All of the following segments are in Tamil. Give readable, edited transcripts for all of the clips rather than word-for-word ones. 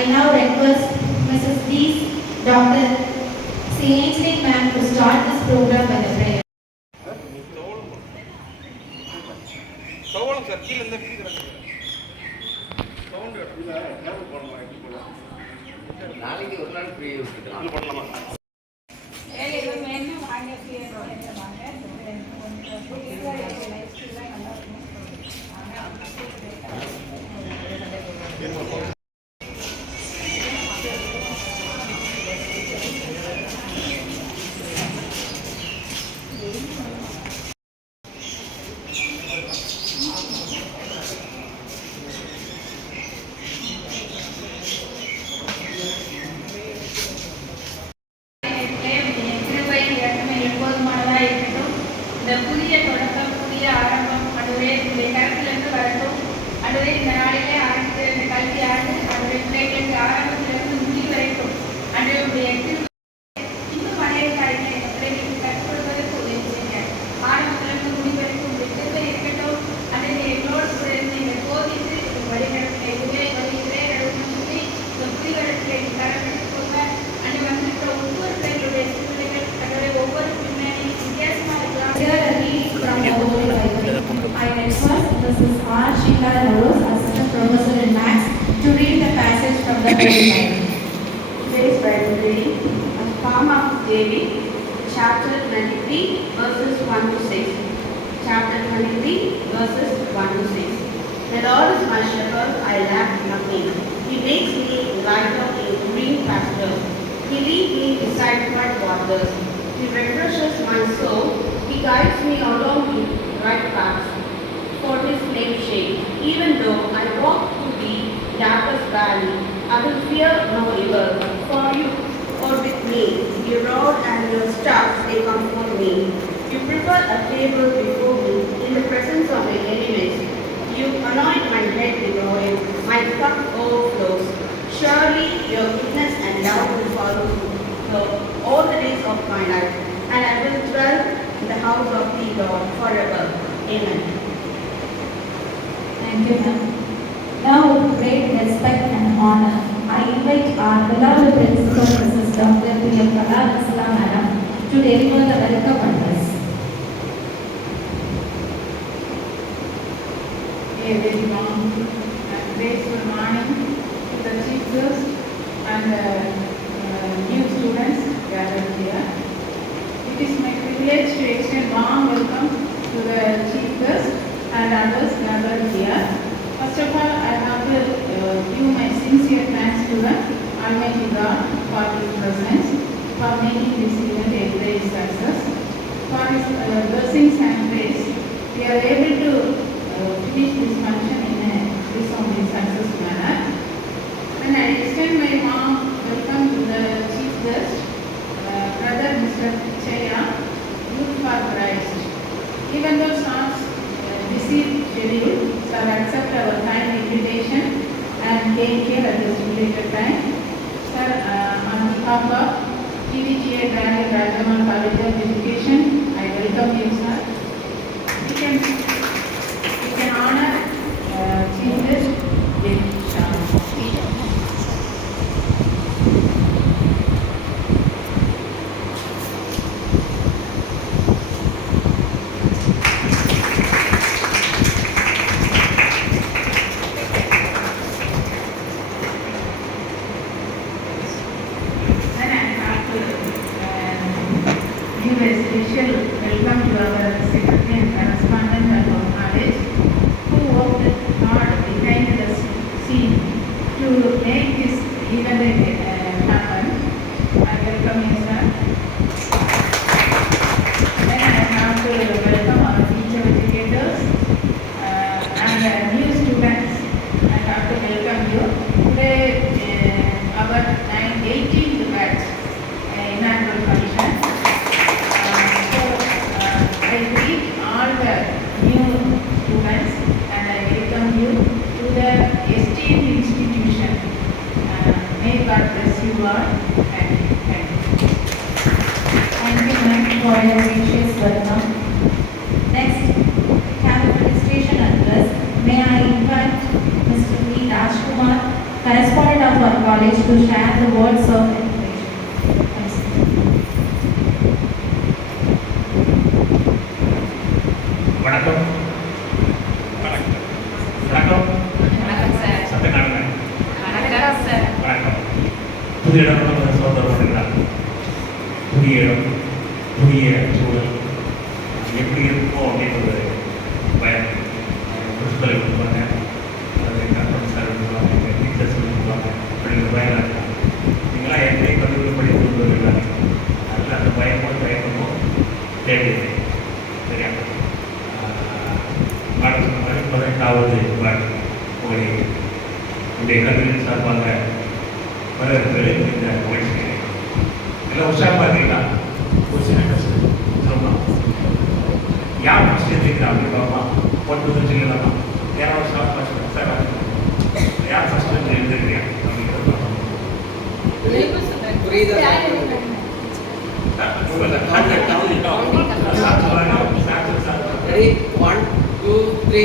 I now request Mrs. D. Dr. C. Ma'am to start this program with a prayer. நாளைக்கு ஒரு நாள் ஃப்ரீ பண்ணலாமா? இந்த புதிய தொடக்கம், புதிய ஆரம்பம் அதுவே இந்த கருத்திலிருந்து வரட்டும். அதுவே இந்த நாளிலே ஆரம்பித்த இந்த கல்வி ஆண்டு அதுவே பிள்ளைகளுக்கு ஆரம்பத்திலிருந்து முடிவு வரைக்கும் அன்றைய இன்னும் அநேக காரியங்களை எங்கள் பிள்ளைகளுக்கு கற்றுக் கொடுப்பதற்கு உதவி செய்யுங்க. ஆரம்பத்திலிருந்து முடிவு வரைக்கும் உங்களுடைய திருப்பை இருக்கட்டும். அதை எங்களோடு கூட இருந்து நீங்கள் போதித்து வழிநடத்தின இதுவே வழிகளே சொல்லி இந்த புதிய இடத்துல கரம் எடுத்துக்கோங்க. அன்றை வந்திருக்கிற ஒவ்வொரு பிள்ளைகளுடைய சூழ்நிலைகள் அதோடைய ஒவ்வொரு பின்னணி வித்தியாசமாக இருக்கலாம். From the Holy Bible. I request Mrs. R. Sheila Rose, Assistant Professor in Maths, to read the passage from the Holy Bible. Today's Bible reading, a Psalm of David, chapter 23, verses 1 to 6. Chapter 23, verses 1 to 6. The Lord is my shepherd, I lack nothing. He makes me lie down in green pastures. He leads me beside quiet waters. He refreshes my soul. He guides me along the right paths for His name's sake. Even though I walk through the darkest valley, I will fear no evil. For you are with me. Your rod and your staff, they comfort me. You prepare a table before me in the presence of my enemies. You anoint my head with oil. My cup overflows. Surely your goodness and love will follow me all the days of my life, and I will dwell in the house of the Lord forever. Amen. Thank you, ma'am. Now, with great respect and honor, I invite our beloved principal, Mrs. Dr. Priyankala Islam Madam, to deliver the welcome address. A very long and graceful morning to the chief guest and new students gathered here. It is my privilege to extend warm welcome to the chief guest and others gathered here. First of all, I have to give my sincere thanks to the Almighty God for His presence, for making this event a great success. For His blessings and grace, we are able to finish this function in a reasonably successful manner. And I extend my warm welcome to the chief guest, Brother Mr. Chaya, Youth for Christ. Even though Sam's busy schedule, Sir accept our kind invitation and came here at the stipulated time. Sir, on behalf of TVGA Grand Rajaman College of Education, I welcome you, sir. We can honor Chief Guest J. Shah. Give a special welcome to our secretary and correspondent of our college, who worked hard behind the scene to make this event happen. I welcome you, sir. Then I have to welcome our teacher educators and new students. I have to welcome you. Today, our 18th batch inaugural function. I greet all the new students and I welcome you to the esteemed institution. May God bless you all. Thank you. Thank you, ma'am, for your gracious welcome. Next, we have a registration address. May I invite Mr. V. Rajkumar correspondent of our college, to share the words of encouragement. Thanks. வணக்கம். வணக்கம். சத்தக்காரங்க. வணக்கம். புதிய இடம் சோதனை, புதிய இடம், புதிய சூழல் எப்படி இருக்கும் அப்படின்றது பயம். பிரின்சிபல் கொடுப்பாங்க, அல்லது கன்ஃபரன்ஸ் சார் கொடுப்பாங்க, எங்கள் டீச்சர்ஸ் கொடுப்பாங்க, அப்படிங்கிற பயம் இருக்கும். நீங்களாம் எப்படி கல்லூரி படித்து வருகிறாங்க, அதில் அந்த பயமும் பயமும் தேவையில்லை. சரியா? மேடம் சொன்ன மாதிரி 18வது வார்டு உங்களை உடைய கல்லூரியின் சார்பாக வரவேற்கிறது இந்த முயற்சி. எல்லாம் உற்சாகமாக இருக்கீங்களா? ஒரு சின்ன டெஸ்ட் சொல்லலாம். யார் ஃபஸ்ட் எழுதிக்கிறா அப்படின்னு பார்ப்போம். 1 2 சொல்லலாமா? யாராவது ஸ்டாப் ஃபஸ்ட் சார் யார் ஃபஸ்ட் எழுதுறியா அப்படிங்கிறத பார்ப்போம். Ready? 1, 2, 3.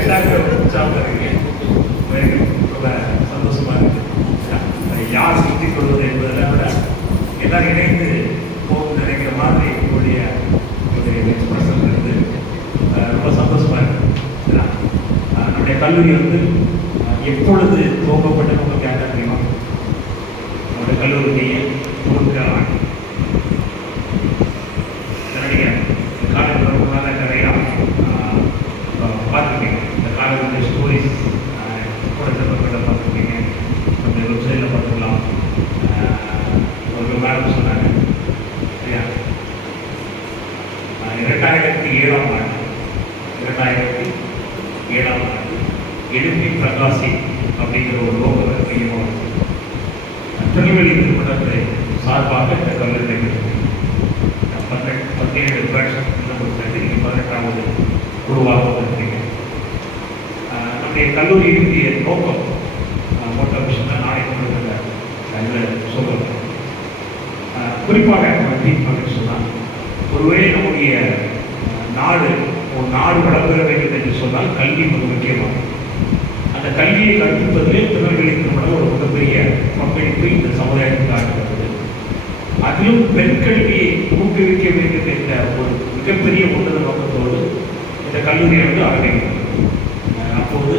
எல்லாருமே உற்சாகமாக இருக்கீங்க. ரொம்ப சந்தோஷமாக இருக்குது. யார் சிக்கிக் கொள்வது என்பதை விட எல்லாரும் இணைந்து போகும் நினைக்கிற மாதிரி உங்களுடைய எக்ஸ்பிரஷன் இருந்து ரொம்ப சந்தோஷமாக இருக்குது. நம்முடைய கல்லூரி வந்து எப்பொழுது துவக்கப்பட்டு உங்களுக்கு யாரா தெரியுமா? நம்முடைய கல்லூரியை 3 ஆண்டு காலேஜ் வரதுனால நிறையா பார்த்துருக்கீங்க. இந்த காலேஜ் ஸ்டோரிஸ் கூட சிறப்புகளை பார்த்துருக்கீங்க. அந்த வெப்சைட்டில் பார்த்துக்கலாம். ஒரு மேடம் சொன்னாங்க சரியா? 2007ஆம் ஆண்டு எழுப்பி பிரகாசி அப்படிங்கிற ஒரு லோகோ மையமாக திருநெல்வேலி திருமணத்தை சார்பாக இந்த கல்லூரி 17 வருஷம் நீங்கள் 18வது உருவாக இருக்கீங்க. நம்முடைய கல்லூரியினுடைய நோக்கம் மொத்த விஷயம் நாளை கொண்டு அதில் சொல்லுவேன். குறிப்பாக அப்படின்னு சொன்னால், ஒருவேளை நம்முடைய ஒரு நாடு வளர்ந்துட வேண்டும் என்று சொன்னால் கல்வி மிக முக்கியமாகும். அந்த கல்வியை கற்பிப்பதிலே திருநெல்வேலி திருமணம் ஒரு மிகப்பெரிய பங்களிப்பு இந்த சமுதாயத்துக்கு ஆற்றுகிறது. அதிலும் பெண் கல்வியை ஊக்குவிக்க வேண்டும் என்ற ஒரு மிகப்பெரிய உன்னத நோக்கத்தோடு இந்த கல்லூரியை வந்து ஆரம்பிக்கிறது. அப்போது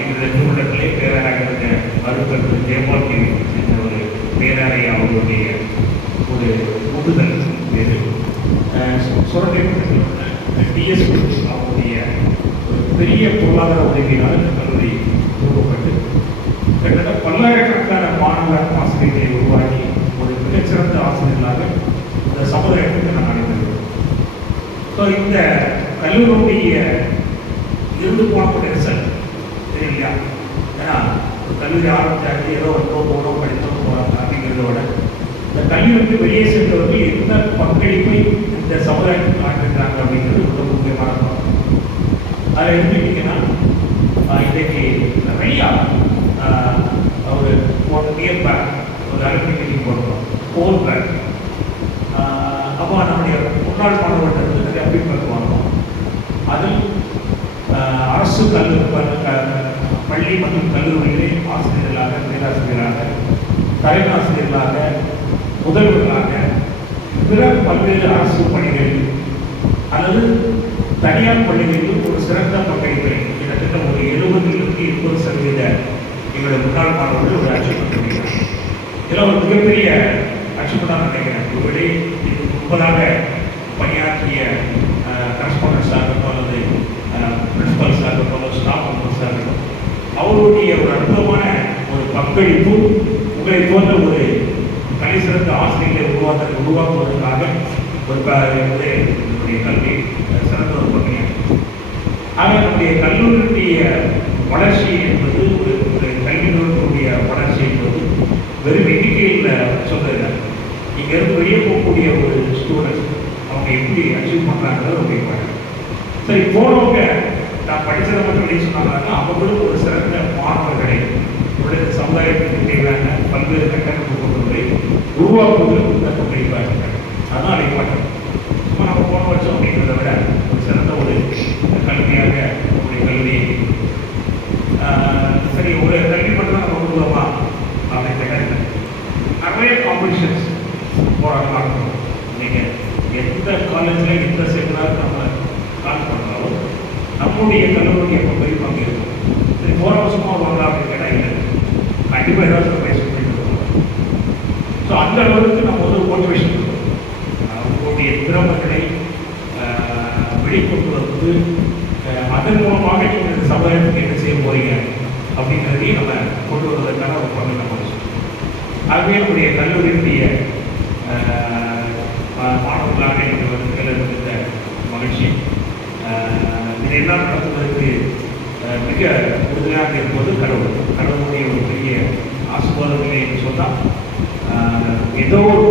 எங்களுடைய திருமணத்திலே பேராக இருந்த மருத்துவர் ஜெயபால் தேவி என்ற ஒரு பேராரை அவர்களுடைய ஒரு முட்டுதல் பேரு சுரண்டை டிஎஸ் அவருடைய ஒரு பெரிய பொருளாதார உதவியினால் இந்த கல்லூரி துவக்கப்பட்டு கிட்டத்தட்ட பல்லாயிரக்கணக்கான மாணவ ஆசிரியர்களை உருவாக்கி ஒரு மிகச்சிறந்த ஆசிரியர்களாக இந்த சமுதாயத்துக்கு நான் அடைந்திருக்கிறோம். ஸோ இந்த கல்லூரியுடைய இருந்து போனக்கூடிய ரிசல்ட் தெரியலையா? ஏன்னா கல்லூரி ஆரம்பித்தாச்சு ஏதோ போனோ படித்தோம் போகிறாங்க அப்படிங்கிறதோட இந்த கல்விக்கு வெளியே சென்றவர்கள் எந்த பங்களிப்பை இந்த சமுதாயத்துக்கு ஆற்றிருக்காங்க அப்படிங்கிறது ரொம்ப முக்கியமான பார்க்கணும். அதை எடுத்துக்கிட்டிங்கன்னா இன்றைக்கு நிறையா ஒரு 1 இயர் பேக் ஒரு அலுவலக மீட்டிங் போடுறோம் 4 பேக். அப்போ நம்முடைய முன்னாள் மாணவர்கள் நிறைய ஃபீட்பேக் வாங்கணும். அதில் அரசு பள்ளி மற்றும் கல்லூரிகளிலே ஆசிரியர்களாக, பேராசிரியர்களாக, தலைமையாசிரியர்களாக, முதல்வர்களாக, பிற பல்வேறு அரசு பணிகளில் அல்லது தனியார் பள்ளிகளிலும் ஒரு சிறந்த பங்களிப்பை கிட்டத்தட்ட ஒரு 70-80% எங்களுடைய முன்னாள் மாணவர்கள் ஒரு அச்சீவ்மெண்ட் பண்ணிக்கிறாங்க. இதெல்லாம் ஒரு மிகப்பெரிய அச்சீவ்மெண்ட்டாக நினைக்கிறேன். ஒருவேளை இது முன்பதாக பணியாற்றிய கரஸ்பாண்டன்ஸாக இருக்கட்டும் அல்லது பிரின்சிபல்ஸாக இருக்கட்டும் அல்லது ஸ்டாஃப் மெம்பர்ஸாக இருக்கட்டும், அவருடைய ஒரு அற்புதமான ஒரு பங்களிப்பு உங்களை போன்ற ஒரு தனி சிறந்த ஆசிரியர்களை உருவாக்குவதற்காக ஒரு என்னுடைய கல்வி சிறந்த ஒரு பணியாகும். ஆக நம்முடைய கல்லூரியுடைய வளர்ச்சி என்பது ஒரு கல்வி நிறுவனத்துடைய வளர்ச்சி என்பது வெறும் எண்ணிக்கையில் சொல்றதில்லை. இங்கேருந்து வெளியே போகக்கூடிய ஒரு ஸ்டூடெண்ட்ஸ் அவங்க எப்படி அச்சீவ் பண்ணுறாங்கிறது ரொம்ப இம்பார்ட்டன்ட். சரி, போனவங்க நான் படித்ததை மட்டும் வெளியே சொன்னாங்கன்னா அவங்களும் ஒரு சிறந்த மாணவர்களை உடைய சமுதாயத்துக்கு தேவையான பல்வேறு கட்டமைப்பு கொண்டுகளை உருவாக்குவதில் இந்த பங்களிப்பாக இருக்காங்க. அதனால் இம்பார்ட்டன்ட். சும்மா நம்ம போன வருஷம் அப்படிங்கிறத விட ஒரு சிறந்த ஒரு கல்வியாக நம்முடைய நம்முடைய கல்லூரி. சரி, ஒரு கல்வி மட்டும் தான் நம்ம கொடுக்கலாமா அப்படின்னு கேட்டால் நிறைய காம்படிஷன்ஸ் போராட்டம் இருக்கணும். நீங்கள் எந்த காலேஜில் எந்த செமினார் நம்ம கால் பண்ணாலும் நம்முடைய கல்லூரியை பெரிய பங்கு இருக்கும். சரி, 4 வருஷமாக வாங்கலாம் அப்படின்னு கேட்டால் இல்லை, கண்டிப்பாக ஏதாவது ஒரு பயிற்சி பண்ணிட்டு இருக்கோம். ஸோ அந்த அளவுக்கு நம்ம ஒரு மோட்டிவேஷன் இருக்கணும். உங்களுடைய திறமைகளை வெளிக்கொண்டு வந்து அதன் மூலமாக நீங்கள் இந்த சமுதாயத்துக்கு என்ன செய்ய போறீங்க அப்படிங்கிறதையும் நம்ம கொண்டு வருவதற்கான ஒரு பங்கு நம்ம வச்சுக்கணும். ஆகவே நம்முடைய கல்லூரியினுடைய மாணவர்களாக எங்கள் வந்து இருந்த மகிழ்ச்சி. இதையெல்லாம் நடத்துவதற்கு மிக உறுதியாக இருப்பது கடவுளுடைய ஒரு பெரிய ஆசீர்வாதங்களை என்று சொன்னால் ஏதோ ஒரு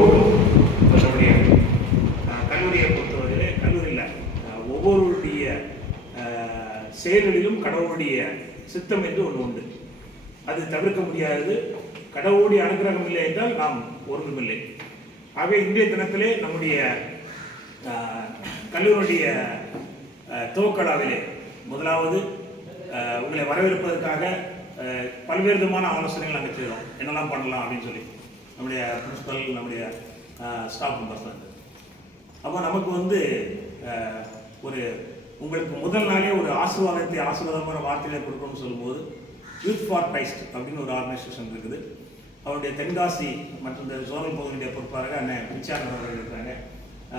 நம்முடைய கல்லூரியை பொறுத்தவரையிலே கல்லூரியில் ஒவ்வொருடைய செயல்களிலும் கடவுளுடைய சித்தம் என்று ஒன்று உண்டு. அது தவிர்க்க முடியாது. கடவுளுடைய அனுகிரகம் இல்லை என்றால் நாம் ஒன்றுமில்லை. ஆகவே இன்றைய தினத்திலே நம்முடைய கல்லூரியுடைய துவக்கடாவிலே முதலாவது உங்களை வரவேற்பதற்காக பல்வேறு விதமான ஆலோசனைகள் நாங்கள் செய்கிறோம். என்னெல்லாம் பண்ணலாம் அப்படின்னு சொல்லி நம்முடைய பிரின்சிபல், நம்முடைய ஸ்டாஃப் மெம்பர்ஸ் வந்து அப்போ நமக்கு வந்து ஒரு உங்களுக்கு முதல் நாளே ஒரு ஆசீர்வாதமான வார்த்தைகளை கொடுக்கணும்னு சொல்லும்போது யூத் ஃபார் கிரைஸ்ட் அப்படின்னு ஒரு ஆர்கனைசேஷன் இருக்குது. அவருடைய தென்காசி மற்றும் இந்த ஜோனல் பகுதியுடைய பொறுப்பாளராக அண்ணன் பிச்சானந்த் அவர்கள் இருக்கிறாங்க.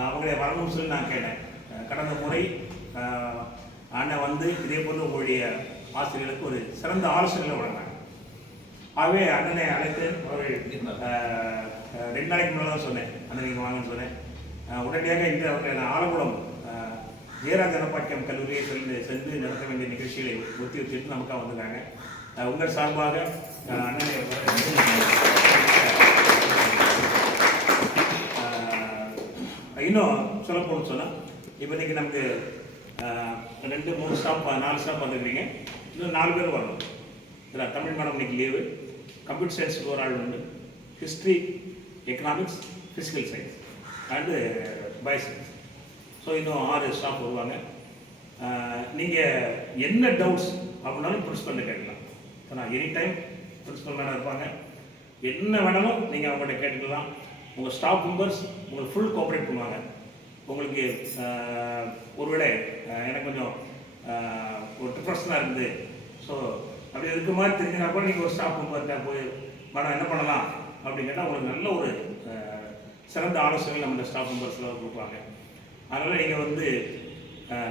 அவங்களே வரணும்னு சொல்லி நான் கேட்டேன். கடந்த முறை அண்ணன் வந்து இதே போன்று உங்களுடைய ஆசிரியர்களுக்கு ஒரு சிறந்த ஆலோசனைகளை வழங்கினாங்க. ஆகவே அண்ணனை அழைத்து அவர்கள் 2 நாளைக்கு முன்னாடி தான் சொன்னேன், அண்ணன் நீங்கள் வாங்கன்னு சொன்னேன். உடனடியாக இந்த அவர்கள் ஆலங்குளம் ஜெயராஜ் ஜனபாக்கியம் கல்லூரியை சென்று நடத்த வேண்டிய நிகழ்ச்சிகளை ஒத்தி வச்சுட்டு நமக்காக வந்திருக்காங்க. உங்கள் சார்பாக அண்ணனை இன்னும் சொல்ல போகணும்னு சொன்னால் இப்போ இன்றைக்கி நமக்கு 2, 3 ஸ்டாப் 4 ஸ்டாப் வந்துருக்கீங்க. இன்னும் 4 பேர் வரணும். இல்லை, தமிழ் மேடம் இன்னைக்கு லீவு. கம்ப்யூட்டர் சயின்ஸுக்கு ஒரு ஆள் உண்டு. History, economics, physical science and bioscience. So இன்னும் 6 ஸ்டாஃப் வருவாங்க. நீங்கள் என்ன டவுட்ஸ் அப்படின்னாலும் பிரின்சிபல்கிட்ட கேட்கலாம். ஆனால் எனி டைம் பிரின்சிபல் மேடம் இருப்பாங்க. என்ன வேணாலும் நீங்கள் அவங்கள்ட்ட கேட்டுக்கலாம். உங்கள் ஸ்டாஃப் மெம்பர்ஸ் உங்களுக்கு ஃபுல் கோஆப்ரேட் பண்ணுவாங்க. உங்களுக்கு ஒருவேளை எனக்கு கொஞ்சம் ஒரு டிப்ரெஷனாக இருக்குது, ஸோ அப்படி இருக்க மாதிரி தெரிஞ்சுனா கூட நீங்கள் ஒரு ஸ்டாஃப் மெம்பர்கிட்ட போய் மேடம் என்ன பண்ணலாம் அப்படின்னு கேட்டால் உங்களுக்கு நல்ல ஒரு சிறந்த ஆலோசனை நம்ம இந்த ஸ்டாஃப் மெம்பர்ஸில் கொடுப்பாங்க. அதனால் நீங்கள் வந்து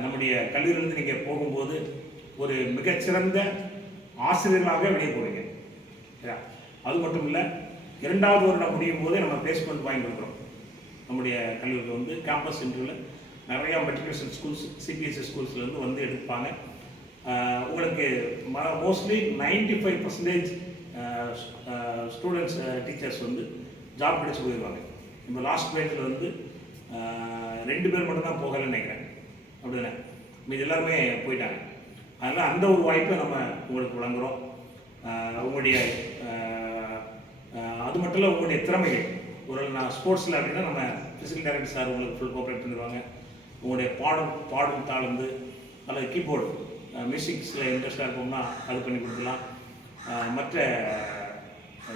நம்முடைய கல்லூரியிலிருந்து நீங்கள் போகும்போது ஒரு மிகச்சிறந்த ஆசிரியர்களாக வெளியே போவீங்க. அது மட்டும் இல்லை, 2வது வருடம் முடியும் போதே நம்ம பிளேஸ்மெண்ட் வாங்கி கொடுக்குறோம். நம்முடைய கல்லூரியில் வந்து கேம்பஸ் இன்டர்வியூவில் நிறையா மெட்ரிகுலேஷன் ஸ்கூல்ஸ், சிபிஎஸ்சி ஸ்கூல்ஸ்லேருந்து வந்து எடுப்பாங்க. உங்களுக்கு மோஸ்ட்லி 95% ஸ்டூடெண்ட்ஸ் டீச்சர்ஸ் வந்து ஜாப் கிடைச்சி போயிடுவாங்க. இப்போ லாஸ்ட் பேஜில் வந்து 2 பேர் மட்டும்தான் போகலன்னு நினைக்கிறேன், அப்படிதானே? மீது எல்லாருமே போயிட்டாங்க. அதனால் அந்த ஒரு வாய்ப்பை நம்ம உங்களுக்கு வழங்குகிறோம். உங்களுடைய அது மட்டும் இல்லை, உங்களுடைய திறமைகள் ஒரு நான் ஸ்போர்ட்ஸில் அப்படின்னா நம்ம ஃபிசிக்கல் டைரக்டர் சார் உங்களுக்கு ஃபுல் கோஆப்ரேட் பண்ணிடுவாங்க. உங்களுடைய பாடும் தாழ்ந்து அல்லது கீபோர்டு மியூசிக்ஸில் இன்ட்ரெஸ்டாக இருப்போம்னா அது பண்ணி கொடுக்கலாம். மற்ற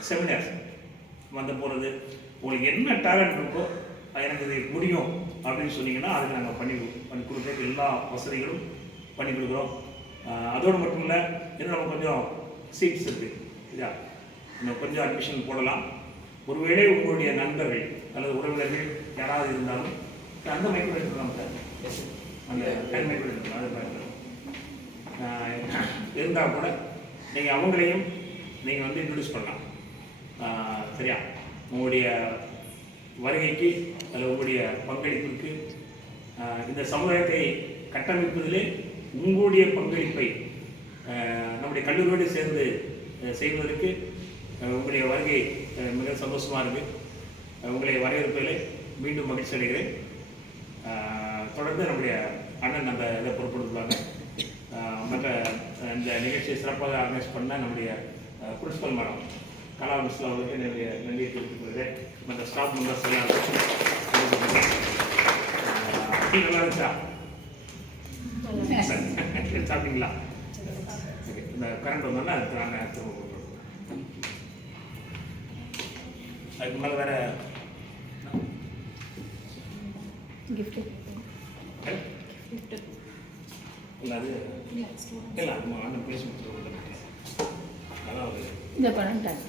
செமினார்ஸ் வந்து போகிறது, உங்களுக்கு என்ன டேலண்ட் இருக்கோ எனக்கு இது முடியும் அப்படின்னு சொன்னீங்கன்னா அதுக்கு நாங்கள் பண்ணி கொடுக்குறதுக்கு எல்லா வசதிகளும் பண்ணி கொடுக்குறோம். அதோடு மட்டும் இல்லை, இன்னும் நம்ம கொஞ்சம் சீட்ஸ் இருக்குது இல்லையா, இன்னும் கொஞ்சம் அட்மிஷன் போடலாம். ஒருவேளை உங்களுடைய நண்பர்கள் அல்லது உறவினர்கள் யாராவது இருந்தாலும் அந்த மைக்ரோ எடுத்துக்கலாம் சார், அந்த டைம் மைக்ரோ எடுத்துக்கலாம், அது பயன்படும் இருந்தால் கூட நீங்கள் அவங்களையும் நீங்கள் வந்து இன்ட்ரடியூஸ் பண்ணலாம். சரியா? உங்களுடைய வருகைக்கு அல்லது உங்களுடைய பங்களிப்புக்கு இந்த சமுதாயத்தை கட்டமைப்பதிலே உங்களுடைய பங்களிப்பை நம்முடைய கல்லூரியோடு சேர்ந்து செய்வதற்கு உங்களுடைய வருகை மிக சந்தோஷமாக இருக்குது. உங்களை வரவேற்பதிலே மீண்டும் மகிழ்ச்சி அடைகிறேன். தொடர்ந்து நம்முடைய அண்ணன் அந்த இதை பொறுப்படுத்துவாங்க. மற்ற இந்த நிகழ்ச்சியை சிறப்பாக ஆர்கனைஸ் பண்ண நம்முடைய பிரின்சிபல் மேடம் கலா மிஸ்லா அவர்களுக்கு என்னுடைய நன்றியை தெரிவித்துக் கொள்கிறேன். மற்ற ஸ்டாஃப் மெம்பர்ஸ் எல்லாம் நல்லா இருந்துச்சா? சாப்பிட்டீங்களா? ஓகே, இந்த கரண்ட் வந்தோன்னா நாங்கள் திரும்ப கொடுக்குறோம். அதுக்கு மேலே வேறு கிஃப்ட்டு இல்லை அது இல்லை அது அண்ணன் பேசி கொடுத்துருவோம். அதான் ஒரு இந்த பண்ணிட்டேன்.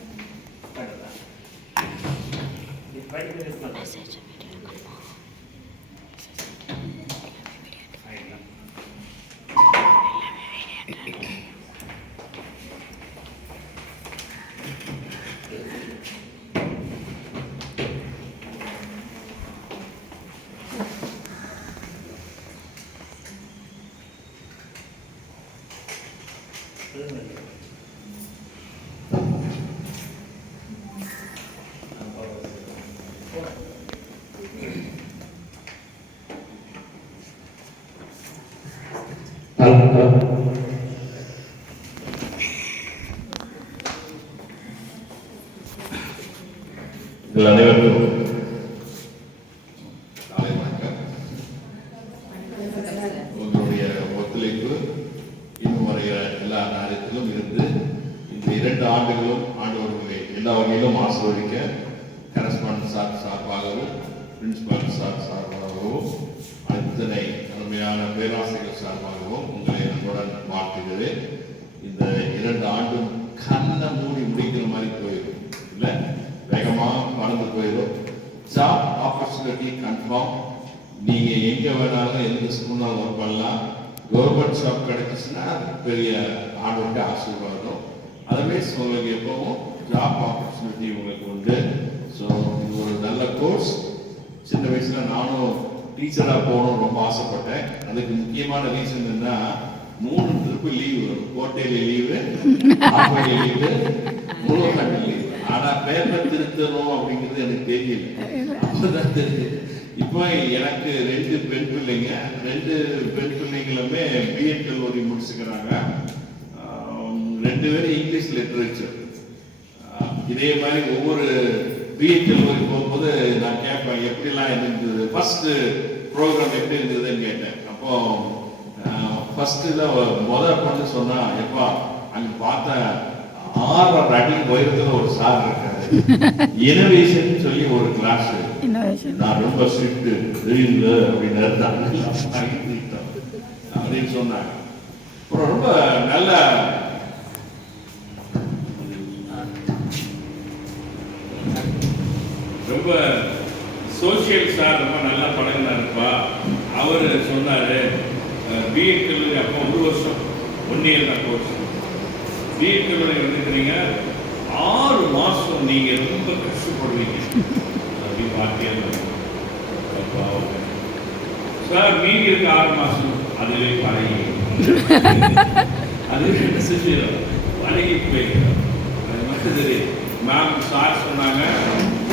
அனைவருக்கும் காலை வணக்கம். உங்களுடைய ஒத்துழைப்பு இன்னும் வருகிற எல்லா நேரத்திலும் இருந்து இந்த 2 ஆண்டுகளும் ஆண்டவர்களை எல்லா வகையிலும் ஆசீர்வதிக்க கரஸ்பாண்டன்ட் சார்பாகவும் பிரின்சிபால் சார்பாகவும் அத்தனை அருமையான பேராசிரியர் சார்பாகவும் உங்களை அன்புடன் வாழ்த்துகிறேன். இந்த 2 ஆண்டும் கண்ணை மூடி முடிக்கிற மாதிரி போயிடும், இல்லை வேகமாக பறந்து போயிடும். Job opportunity confirm. நீங்கள் எங்கே வேணாலும் எந்த ஸ்கூல்னாலும் ஒர்க் பண்ணலாம். கவர்மெண்ட் ஜாப் கிடைச்சிச்சுன்னா அது பெரிய ஆண்டோட ஆசீர்வாதம். அதுவே உங்களுக்கு எப்பவும் ஜாப் ஆப்பர்ச்சுனிட்டி உங்களுக்கு உண்டு. ஸோ இது ஒரு நல்ல கோர்ஸ். சின்ன வயசில் நானும் டீச்சராக போகணும்னு ரொம்ப ஆசைப்பட்டேன். அதுக்கு முக்கியமான ரீசன் என்ன, 3 ட்ரிப்பு லீவு வரும். கோட்டையில லீவு, ஆப்பையில லீவு, முழுவதும் லீவு. ஆனால் பேப்பர் திருத்தணும் அப்படிங்கிறது எனக்கு தெரியல, அப்போதான் தெரியுது. இப்போ எனக்கு 2 பெண் பிள்ளைங்க, 2 பெண் பிள்ளைங்களுமே பிஎட் கல்லூரி முடிச்சுக்கிறாங்க. 2 பேரும் இங்கிலீஷ் லிட்ரேச்சர். இதே மாதிரி ஒவ்வொரு பிஎட் கல்லூரி போகும்போது நான் கேட்பேன் எப்படிலாம் இருந்தது, ஃபர்ஸ்ட் ப்ரோக்ராம் எப்படி இருந்ததுன்னு கேட்டேன். அப்போ ஃபர்ஸ்ட்ல முதல் பண்ணு சொன்னா, எப்பா அங்கே பார்த்த 6 அடி உயரத்துல ஒரு சார் இருக்காரு, இனோவேஷன் சொல்லி ஒரு கிளாஸ். நான் ரொம்ப ஸ்ட்ரிக்ட் அப்படின்னு அப்படின்னு சொன்னாங்க. அப்புறம் ரொம்ப நல்ல ரொம்ப சோசியல் சார் ரொம்ப நல்லா பழகினாருப்பா. அவர் சொன்னாரு பிஎட் கல்லூரி அப்போ 1 வருஷம் 1 இயர் தான் கோர்ஸ். பிஎட் கல்லூரி வந்துக்கிறீங்க 6 மாதம் நீங்கள் ரொம்ப கஷ்டப்படுவீங்க அப்படின்னு வார்த்தையாக சார். மீதி இருக்க 6 மாதம் அதுவே பழகி அது என்ன செஞ்சிடும், பழகி போயிடும். அது மட்டும் சரி. மேம் சார் சொன்னாங்க,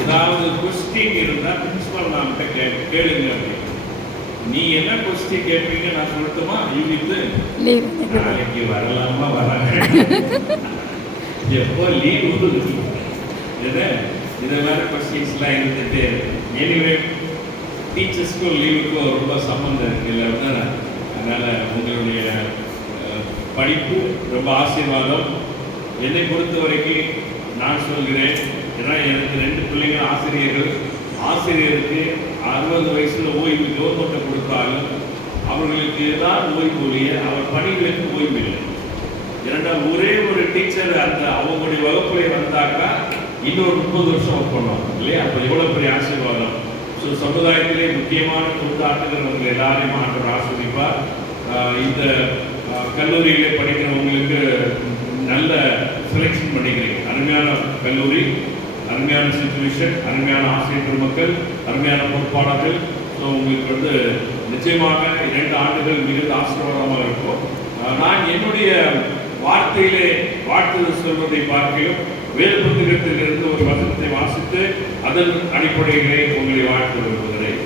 ஏதாவது கொஸ்டின் இருந்தால் பிரின்சிபல் மேம்கிட்ட கேளுங்க அப்படின்னு. நீ என்ன கொஸ்டின் கேட்பீங்க நான் சொல்லட்டுமா? யூனிட்டு நாளைக்கு வரலாமா வராங்க, எப்போ லீவு என்ன இந்த மாதிரி கொஸ்டின்ஸ்லாம் இருந்துட்டு. எனிவே டீச்சர்ஸ்க்கும் லீவுக்கும் ரொம்ப சம்மந்தம் இருக்கு இல்லை? அதனால் உங்களுடைய படிப்பு ரொம்ப ஆசீர்வாதம். என்னை பொறுத்த வரைக்கும் நான் சொல்கிறேன், ஏன்னா எனக்கு 2 பிள்ளைங்க ஆசிரியர்கள். ஆசிரியருக்கு 60 வயசுல ஓய்வு கவர்மெண்ட்டை கொடுத்தாலும் அவர்களுக்கு தான் ஓய்வு ஒழிய அவர் பணிகளுக்கு ஓய்வு இல்லை. இரண்டாவது ஒரே ஒரு டீச்சர் அந்த அவங்களுடைய வகுப்புல வந்தாக்கா இன்னொரு 30 வருஷம் ஒர்க் பண்ணுவாங்க இல்லையா? அப்போ எவ்வளோ பெரிய ஆசீர்வாதம். ஸோ சமுதாயத்திலே முக்கியமான தொண்டாற்றுகிறவங்க எல்லாரையும் ஆண்டவர் ஆஸ்வதிப்பார். இந்த கல்லூரியிலே படிக்கிறவங்களுக்கு நல்ல செலெக்ஷன் பண்ணிக்கிறீங்க. அருமையான கல்லூரி, அருமையான சிச்சுவேஷன், அருமையான ஆசிரியர் பெருமக்கள், அருமையான பொறுப்பாளர்கள். ஸோ உங்களுக்கு நிச்சயமாக 2 ஆண்டுகள் மிகுந்த ஆசீர்வாதமாக இருக்கும். நான் என்னுடைய வார்த்தையிலே வாழ்த்துதல் சொல்வதை பார்க்கையும் வேறு புத்தகத்திலிருந்து ஒரு வசனத்தை வாசித்து அதன் அடிப்படையிலே உங்களை வாழ்த்து விரும்புகிறேன்.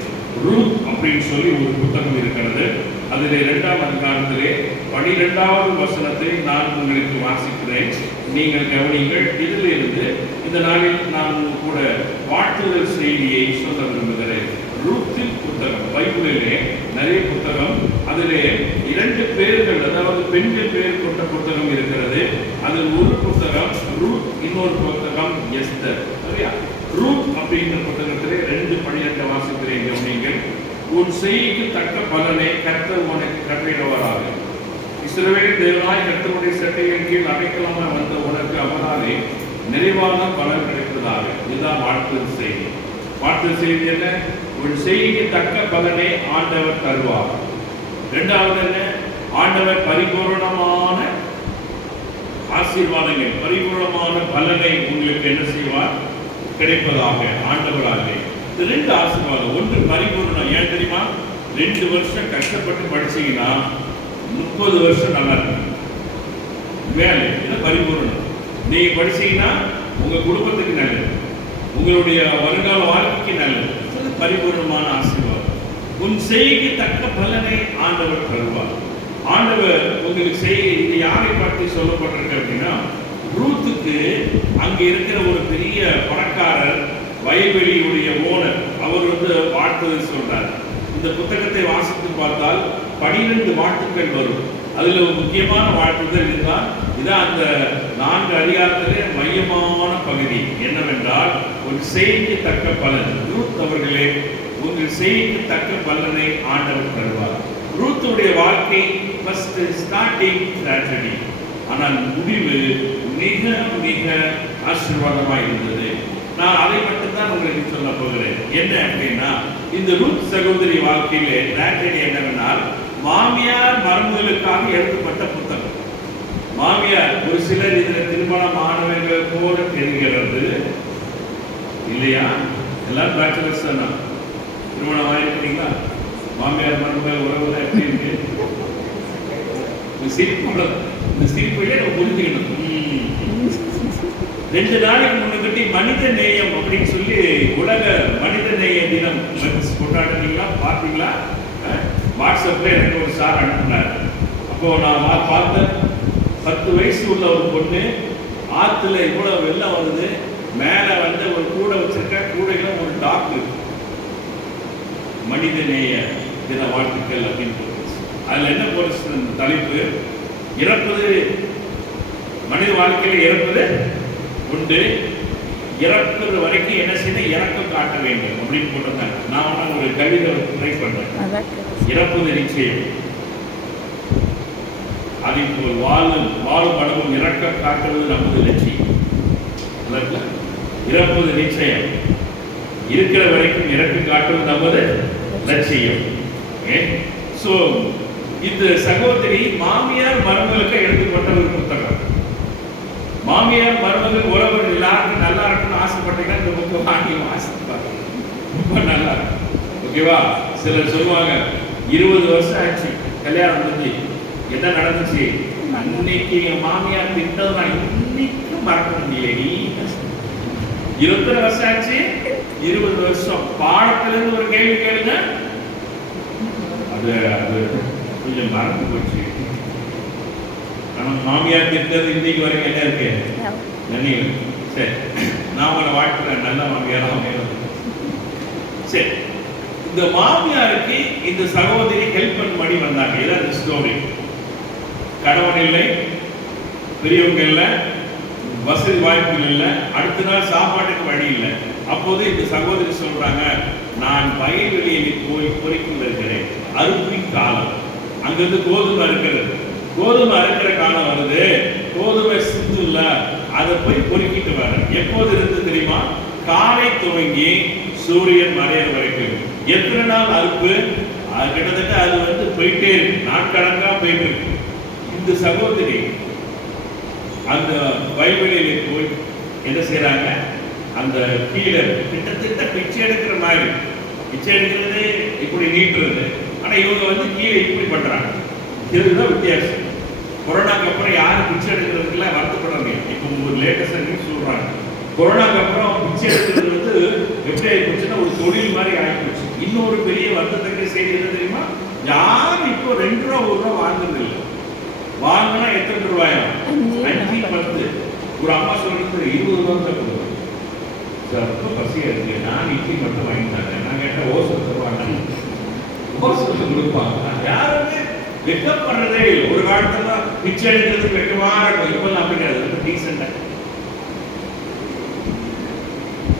ரூத் அப்படின்னு சொல்லி ஒரு புத்தகம் இருக்கிறது. அதிலே 2ஆம் அதிகாரத்திலே 12வது வசனத்தை நான் உங்களுக்கு வாசிக்கிறேன். நீங்கள் கவனிங்கள். இதிலிருந்து இந்த நாளில் நான் கூட வாழ்த்துதல் செய்தியை சொல்ல விரும்புகிறேன். ரூத்தின் புத்தகம், பைபிளிலே நிறைய புத்தகம், அதிலே 2 பேர்கள், அதாவது பெண்கள் பேர் கொண்ட புத்தகம் இருக்கிறது. அதில் ஒரு புத்தகம் ரூத், இன்னொரு புத்தகம் எஸ்தர். சரியா? ரூத் அப்படிங்கிற புத்தகத்திலே 2 12 வாசிக்கிறேன் கவனிங்கள். உன் செய்கைக்கு தக்க பலனை கர்த்தர் உனக்கு கட்டளையிடுவாராக. இஸ்ரவேல் தேவனாய் கர்த்தருடைய சட்டையின் கீழ் அடைக்கலமாய் வந்த உனக்கு அவராலே நிறைவான பலன் கிடைப்பதாக. இதுதான் வாழ்த்து செய்தி. வாழ்த்து செய்தி என்ன? உன் செய்கைக்கு தக்க பலனை ஆண்டவர் தருவார். இரண்டாவது என்ன? ஆண்டவர் பரிபூர்ணமான ஆசீர்வாதங்கள், பரிபூர்ணமான பலனை உங்களுக்கு என்ன செய்வார்? கிடைப்பதாக ஆண்டவராக. இது 2 ஆசீர்வாதம். ஒன்று பரிபூர்ணம். ஏன் தெரியுமா? 2 வருஷம் கஷ்டப்பட்டு படிச்சீங்கன்னா 30 வருஷம் நல்லா இருக்கும். மேலே இது பரிபூர்ணம். நீங்க படிச்சீங்கன்னா உங்க குடும்பத்துக்கு நல்லது, உங்களுடைய வருங்கால வாழ்க்கைக்கு நல்லது. பரிபூர்ணமான ஆசீர்வாதம். உன் செய்கைக்கு தக்க பலனை ஆண்டவர் தருவார். ஆண்டவர் உங்களுக்கு செய்கை. இது யாரை பற்றி சொல்லப்பட்டிருக்கு அப்படின்னா, ரூத்துக்கு அங்க இருக்கிற ஒரு பெரிய பணக்காரர், வயல்வெளியுடைய ஓனர், அவர் வாழ்த்துதல் சொல்றார். இந்த புத்தகத்தை வாசித்து பார்த்தால் 12 வாழ்த்துக்கள் வரும். அதுல ஒரு முக்கியமான வாழ்த்துதல் இதுதான். இதான் அந்த 4 அதிகாரத்திலே மையமான பகுதி. என்னவென்றால், ஒரு செய்திக்கு தக்க பலன். ரூத் அவர்களே, உங்கள் செய்திக்கு தக்க பலனை ஆண்டவர் தருவார். ரூத்துடைய வாழ்க்கை ஃபர்ஸ்ட் ஸ்டார்டிங் ட்ராஜடி, ஆனால் முடிவு மிக மிக ஆசீர்வாதமாக இருந்தது. நான் அதை மட்டும்தான் உங்களுக்கு சொல்ல போகிறேன். என்ன அப்படின்னா, இந்த ரூத் சகோதரி வாழ்க்கையிலே ட்ராஜடி என்னவென்றால், மாமியார் மருமகளுக்காக எழுதப்பட்ட புத்தகம். மாமியார், ஒரு சிலர் இதில் திருமணம் ஆனவர்கள் போல தெரிகிறது இல்லையா? எல்லாரும் பேச்சுலர்ஸ் தானா? திருமணம் ஆயிருக்கிறீங்களா? மாமியார் மருமகள் உறவுல எப்படி இருக்கு? இந்த சிரிப்புகளே நம்ம புரிஞ்சுக்கணும். 2 நாளைக்கு முன்னுக்கிட்டி மனித நேயம் அப்படின்னு சொல்லி உலக மனித நேய தினம் கொண்டாடுறீங்களா? பார்த்தீங்களா? வாட்ஸ்அப்ல எனக்கு ஒரு சார் அனுப்பினார். அப்போ நான் பார்த்தேன், 10 வயசு உள்ள ஒரு பொண்ணு ஆத்துல இவ்வளவு வெள்ளம் வருது, மேல ஒரு கூடை வச்சிருக்க, கூடையில ஒரு டாக் இருக்கு. மனித நேய தின வாழ்த்துக்கள் அப்படின்னு. அதுல என்ன போல தலைப்பு? இறப்பது, மனித வாழ்க்கையில் இறப்பது உண்டு, இறக்குற வரைக்கும் என்ன செய்ய இறக்கம் காட்ட வேண்டும் அப்படின்னு போட்டிருந்தாங்க. நான் ஒரு கவிதை ட்ரை பண்றேன். இறப்பது நிச்சயம், அதை போல் வாழும் மனமும் இறக்கம் காட்டுவது நமது லட்சியம். இறப்பது நிச்சயம், இருக்கிற வரைக்கும் இறக்கம் காட்டுவது நமது லட்சியம். சோ இந்த சகோதரி மாமியார் மருமகளுக்கு எழுதப்பட்ட ஒரு புத்தகம். மாமியார் மருமகள் உறவு எல்லாருக்கும் நல்லா இருக்குன்னு ஆசைப்பட்டீங்கன்னா இந்த புத்தகம் வாங்கி வாசிப்பாங்க. ரொம்ப நல்லா இருக்கும். ஓகேவா? சிலர் சொல்லுவாங்க, 20 வருஷம் ஆச்சு கல்யாணம் முடிஞ்சு, என்ன நடந்துச்சு? அன்னைக்கு என் மாமியார் திட்டம் நான் இன்னைக்கும் மறக்க முடியல. 20 வருஷம் ஆச்சு, 20 வருஷம். பாடத்திலிருந்து ஒரு கேள்வி கேளுங்க, அது கொஞ்சம் மறந்து போச்சு. ஆனா மாமியார் திட்டது இன்னைக்கு வரைக்கும் என்ன இருக்கு? நினைவு. சரி, நான் உங்களை வாழ்த்துறேன், நல்ல மாமியாரா அமையணும். சரி, இந்த மாமியாருக்கு இந்த சகோதரி ஹெல்ப் பண்ணி வந்தாங்க. இதான் இந்த ஸ்டோரி. கணவன் இல்லை, பெரியவங்க இல்லை, வசதி வாய்ப்புகள் இல்லை, அடுத்த நாள் சாப்பாட்டுக்கு வழி இல்லை. அப்போது இந்த சகோதரி சொல்றாங்க, நான் வயல்வெளியில் போய் பொறிக்கு வருகிறேன், அறுப்பின் காலம். அங்கிருந்து கோதுமை அறுக்கிறது, கோதுமை அறுக்கிற காலம் வருது, கோதுமை சிந்து இல்ல, அதை போய் பொறுக்கிட்டு வரேன். எப்போது இருந்து தெரியுமா? காலை துவங்கி சூரியன் மறையிற வரைக்கும். எத்தனை நாள் அறுப்பு? கிட்டத்தட்ட அது போயிட்டே இருக்கு, நாட்கணக்கா போயிட்டு இருக்கு. இந்த சகோதரி அந்த வயல்வெளியில போய் என்ன செய்யறாங்க? அந்த கீழே கிட்டத்தட்ட பிச்சை எடுக்கிற மாதிரி, பிச்சை எடுக்கிறது இப்படி நீட்டுறது, ஆனா இவங்க கீழே இப்படி பண்றாங்க. இதுதான் வித்தியாசம். கொரோனாக்கு அப்புறம் யாரும் பிச்சை எடுக்கிறதுக்குலாம் வருத்தப்படுறாங்க. இப்போ ஒரு லேட்டஸ்ட் நியூஸ் சொல்றாங்க, கொரோனாக்கு அப்புறம் பிச்சை எடுக்கிறது எப்படி ஆகிப்போச்சுன்னா ஒரு தொழில் மாதிரி ஆகிப்போச்சு. இன்னொரு பெரிய வருத்தத்தக்க செய்தி என்ன தெரியுமா? யாரும் இப்போ 2 ரூபா 1 ரூபா வாங்குறது இல்லை. வாங்கினா எத்தனை ரூபாயா? 5 10. ஒரு அம்மா சொல்றது 20 ரூபா தான் கொடுக்கும். ரொம்ப பசியா இருக்கு, நான் இட்லி மட்டும் வாங்கிட்டாங்க. நான் கேட்டேன், ஓசை தருவாங்க. ஹோஸ்டல் கொடுப்பாங்க. யாருமே வெக்கப்படுறதே இல்லை. ஒரு காலத்துல பிச்சை எடுக்கிறதுக்கு வெக்கமா இருக்கும். இப்பெல்லாம் அப்படி கிடையாது, ரொம்ப டீசெண்டா.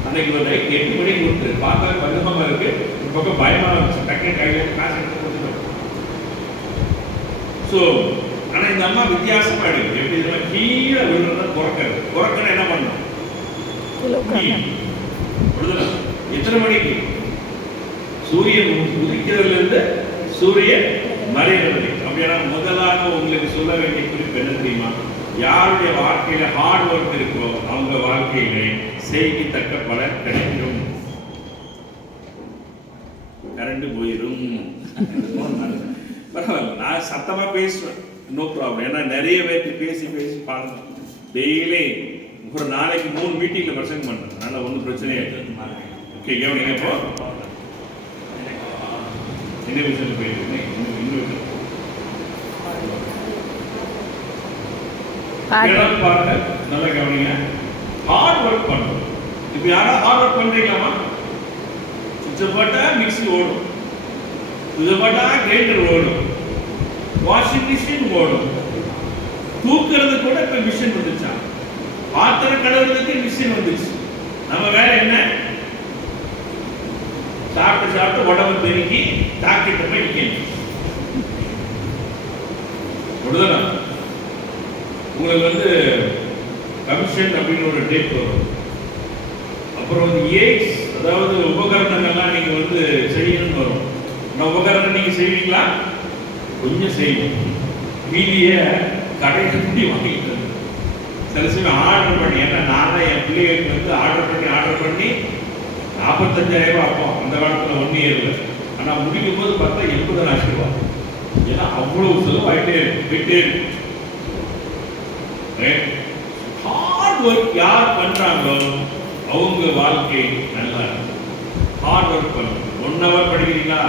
அன்னைக்கு ஒரு நைட் 8 மணிக்கு கொடுத்து பார்த்தா பஞ்சமா இருக்கு, ஒரு பக்கம் பயமா இருந்துச்சு. டக்குனு கையில காசு எடுத்து கொடுத்துட்டோம். ஸோ ஆனா இந்த அம்மா வித்தியாசமா எடுக்கும். எப்படி இதெல்லாம் கீழே விழுறத குறக்கணும் என்ன பண்ணணும்? எத்தனை மணிக்கு? சூரியன் உதிக்கிறதுல இருந்து சூரியன் மறைகிறது. அப்படின்னா முதலாக உங்களுக்கு சொல்ல வேண்டிய குறிப்பு என்ன தெரியுமா? யாருடைய வாழ்க்கையில ஹார்ட் ஒர்க் இருக்கோ அவங்க வாழ்க்கையில செய்தித்தக்க பலன் கிடைக்கும். கரண்ட் போயிடும். பரவாயில்ல, நான் சத்தமா பேசுவேன், நோ ப்ராப்ளம். ஏன்னா நிறைய பேருக்கு பேசி பேசி பாடணும். டெய்லி ஒரு நாளைக்கு 3 மீட்டிங்ல பிரசன்ட் பண்றேன். அதனால ஒன்றும் பிரச்சனையே இல்லை. ஓகே, கவனிங்க. இப்போ என்ன விஷயம் போயிட்டு இன்னும் பாருங்க, நல்லா கவனிங்க. ஹார்ட் ஒர்க் பண்ணும். இப்ப யாரா ஹார்ட் ஒர்க் பண்றீங்களாமா? சுவிட்ச் போட்டா மிக்ஸி ஓடும், சுவிட்ச் போட்டா கிரைண்டர் ஓடும், வாஷிங் மிஷின் ஓடும், தூக்குறது கூட இப்ப மிஷின் வந்துச்சா, பாத்திரம் கழுவுறதுக்கு மிஷின் வந்துச்சு. நம்ம வேற என்ன? சாப்பிட்டு உடம்பு பெருக்கி டாக்டர் போய் நிக்கணும். உங்களுக்கு கமிஷன் அப்படின்னு ஒரு டேட் வரும். அப்புறம் எய்ட்ஸ், அதாவது உபகரணங்கள்லாம் நீங்க செய்யணும்னு வரும். நான் உபகரணம் நீங்க செய்வீங்களா? கொஞ்சம் செய்வோம். மீதிய கடையில் கூட்டி வாங்கிட்டு சில சமயம் ஆர்டர் பண்ணி, ஏன்னா நான் தான் என் பிள்ளைகளுக்கு ஆர்டர் பண்ணி 45,000 ரூபாய் அப்போ அந்த காலத்தில் 1 இயர்ல. ஆனால் முடிக்கும் போது பார்த்தா 80,000 ரூபாய். ஏன்னா அவ்வளவு செலவாயிட்டே இருக்கு. ஹார்ட் ஒர்க் யார் பண்றாங்களோ அவங்க வாழ்க்கை நல்லா இருக்கும். ஹார்ட் ஒர்க் பண்ணுங்க. 1 hour படிக்கிறீங்களா,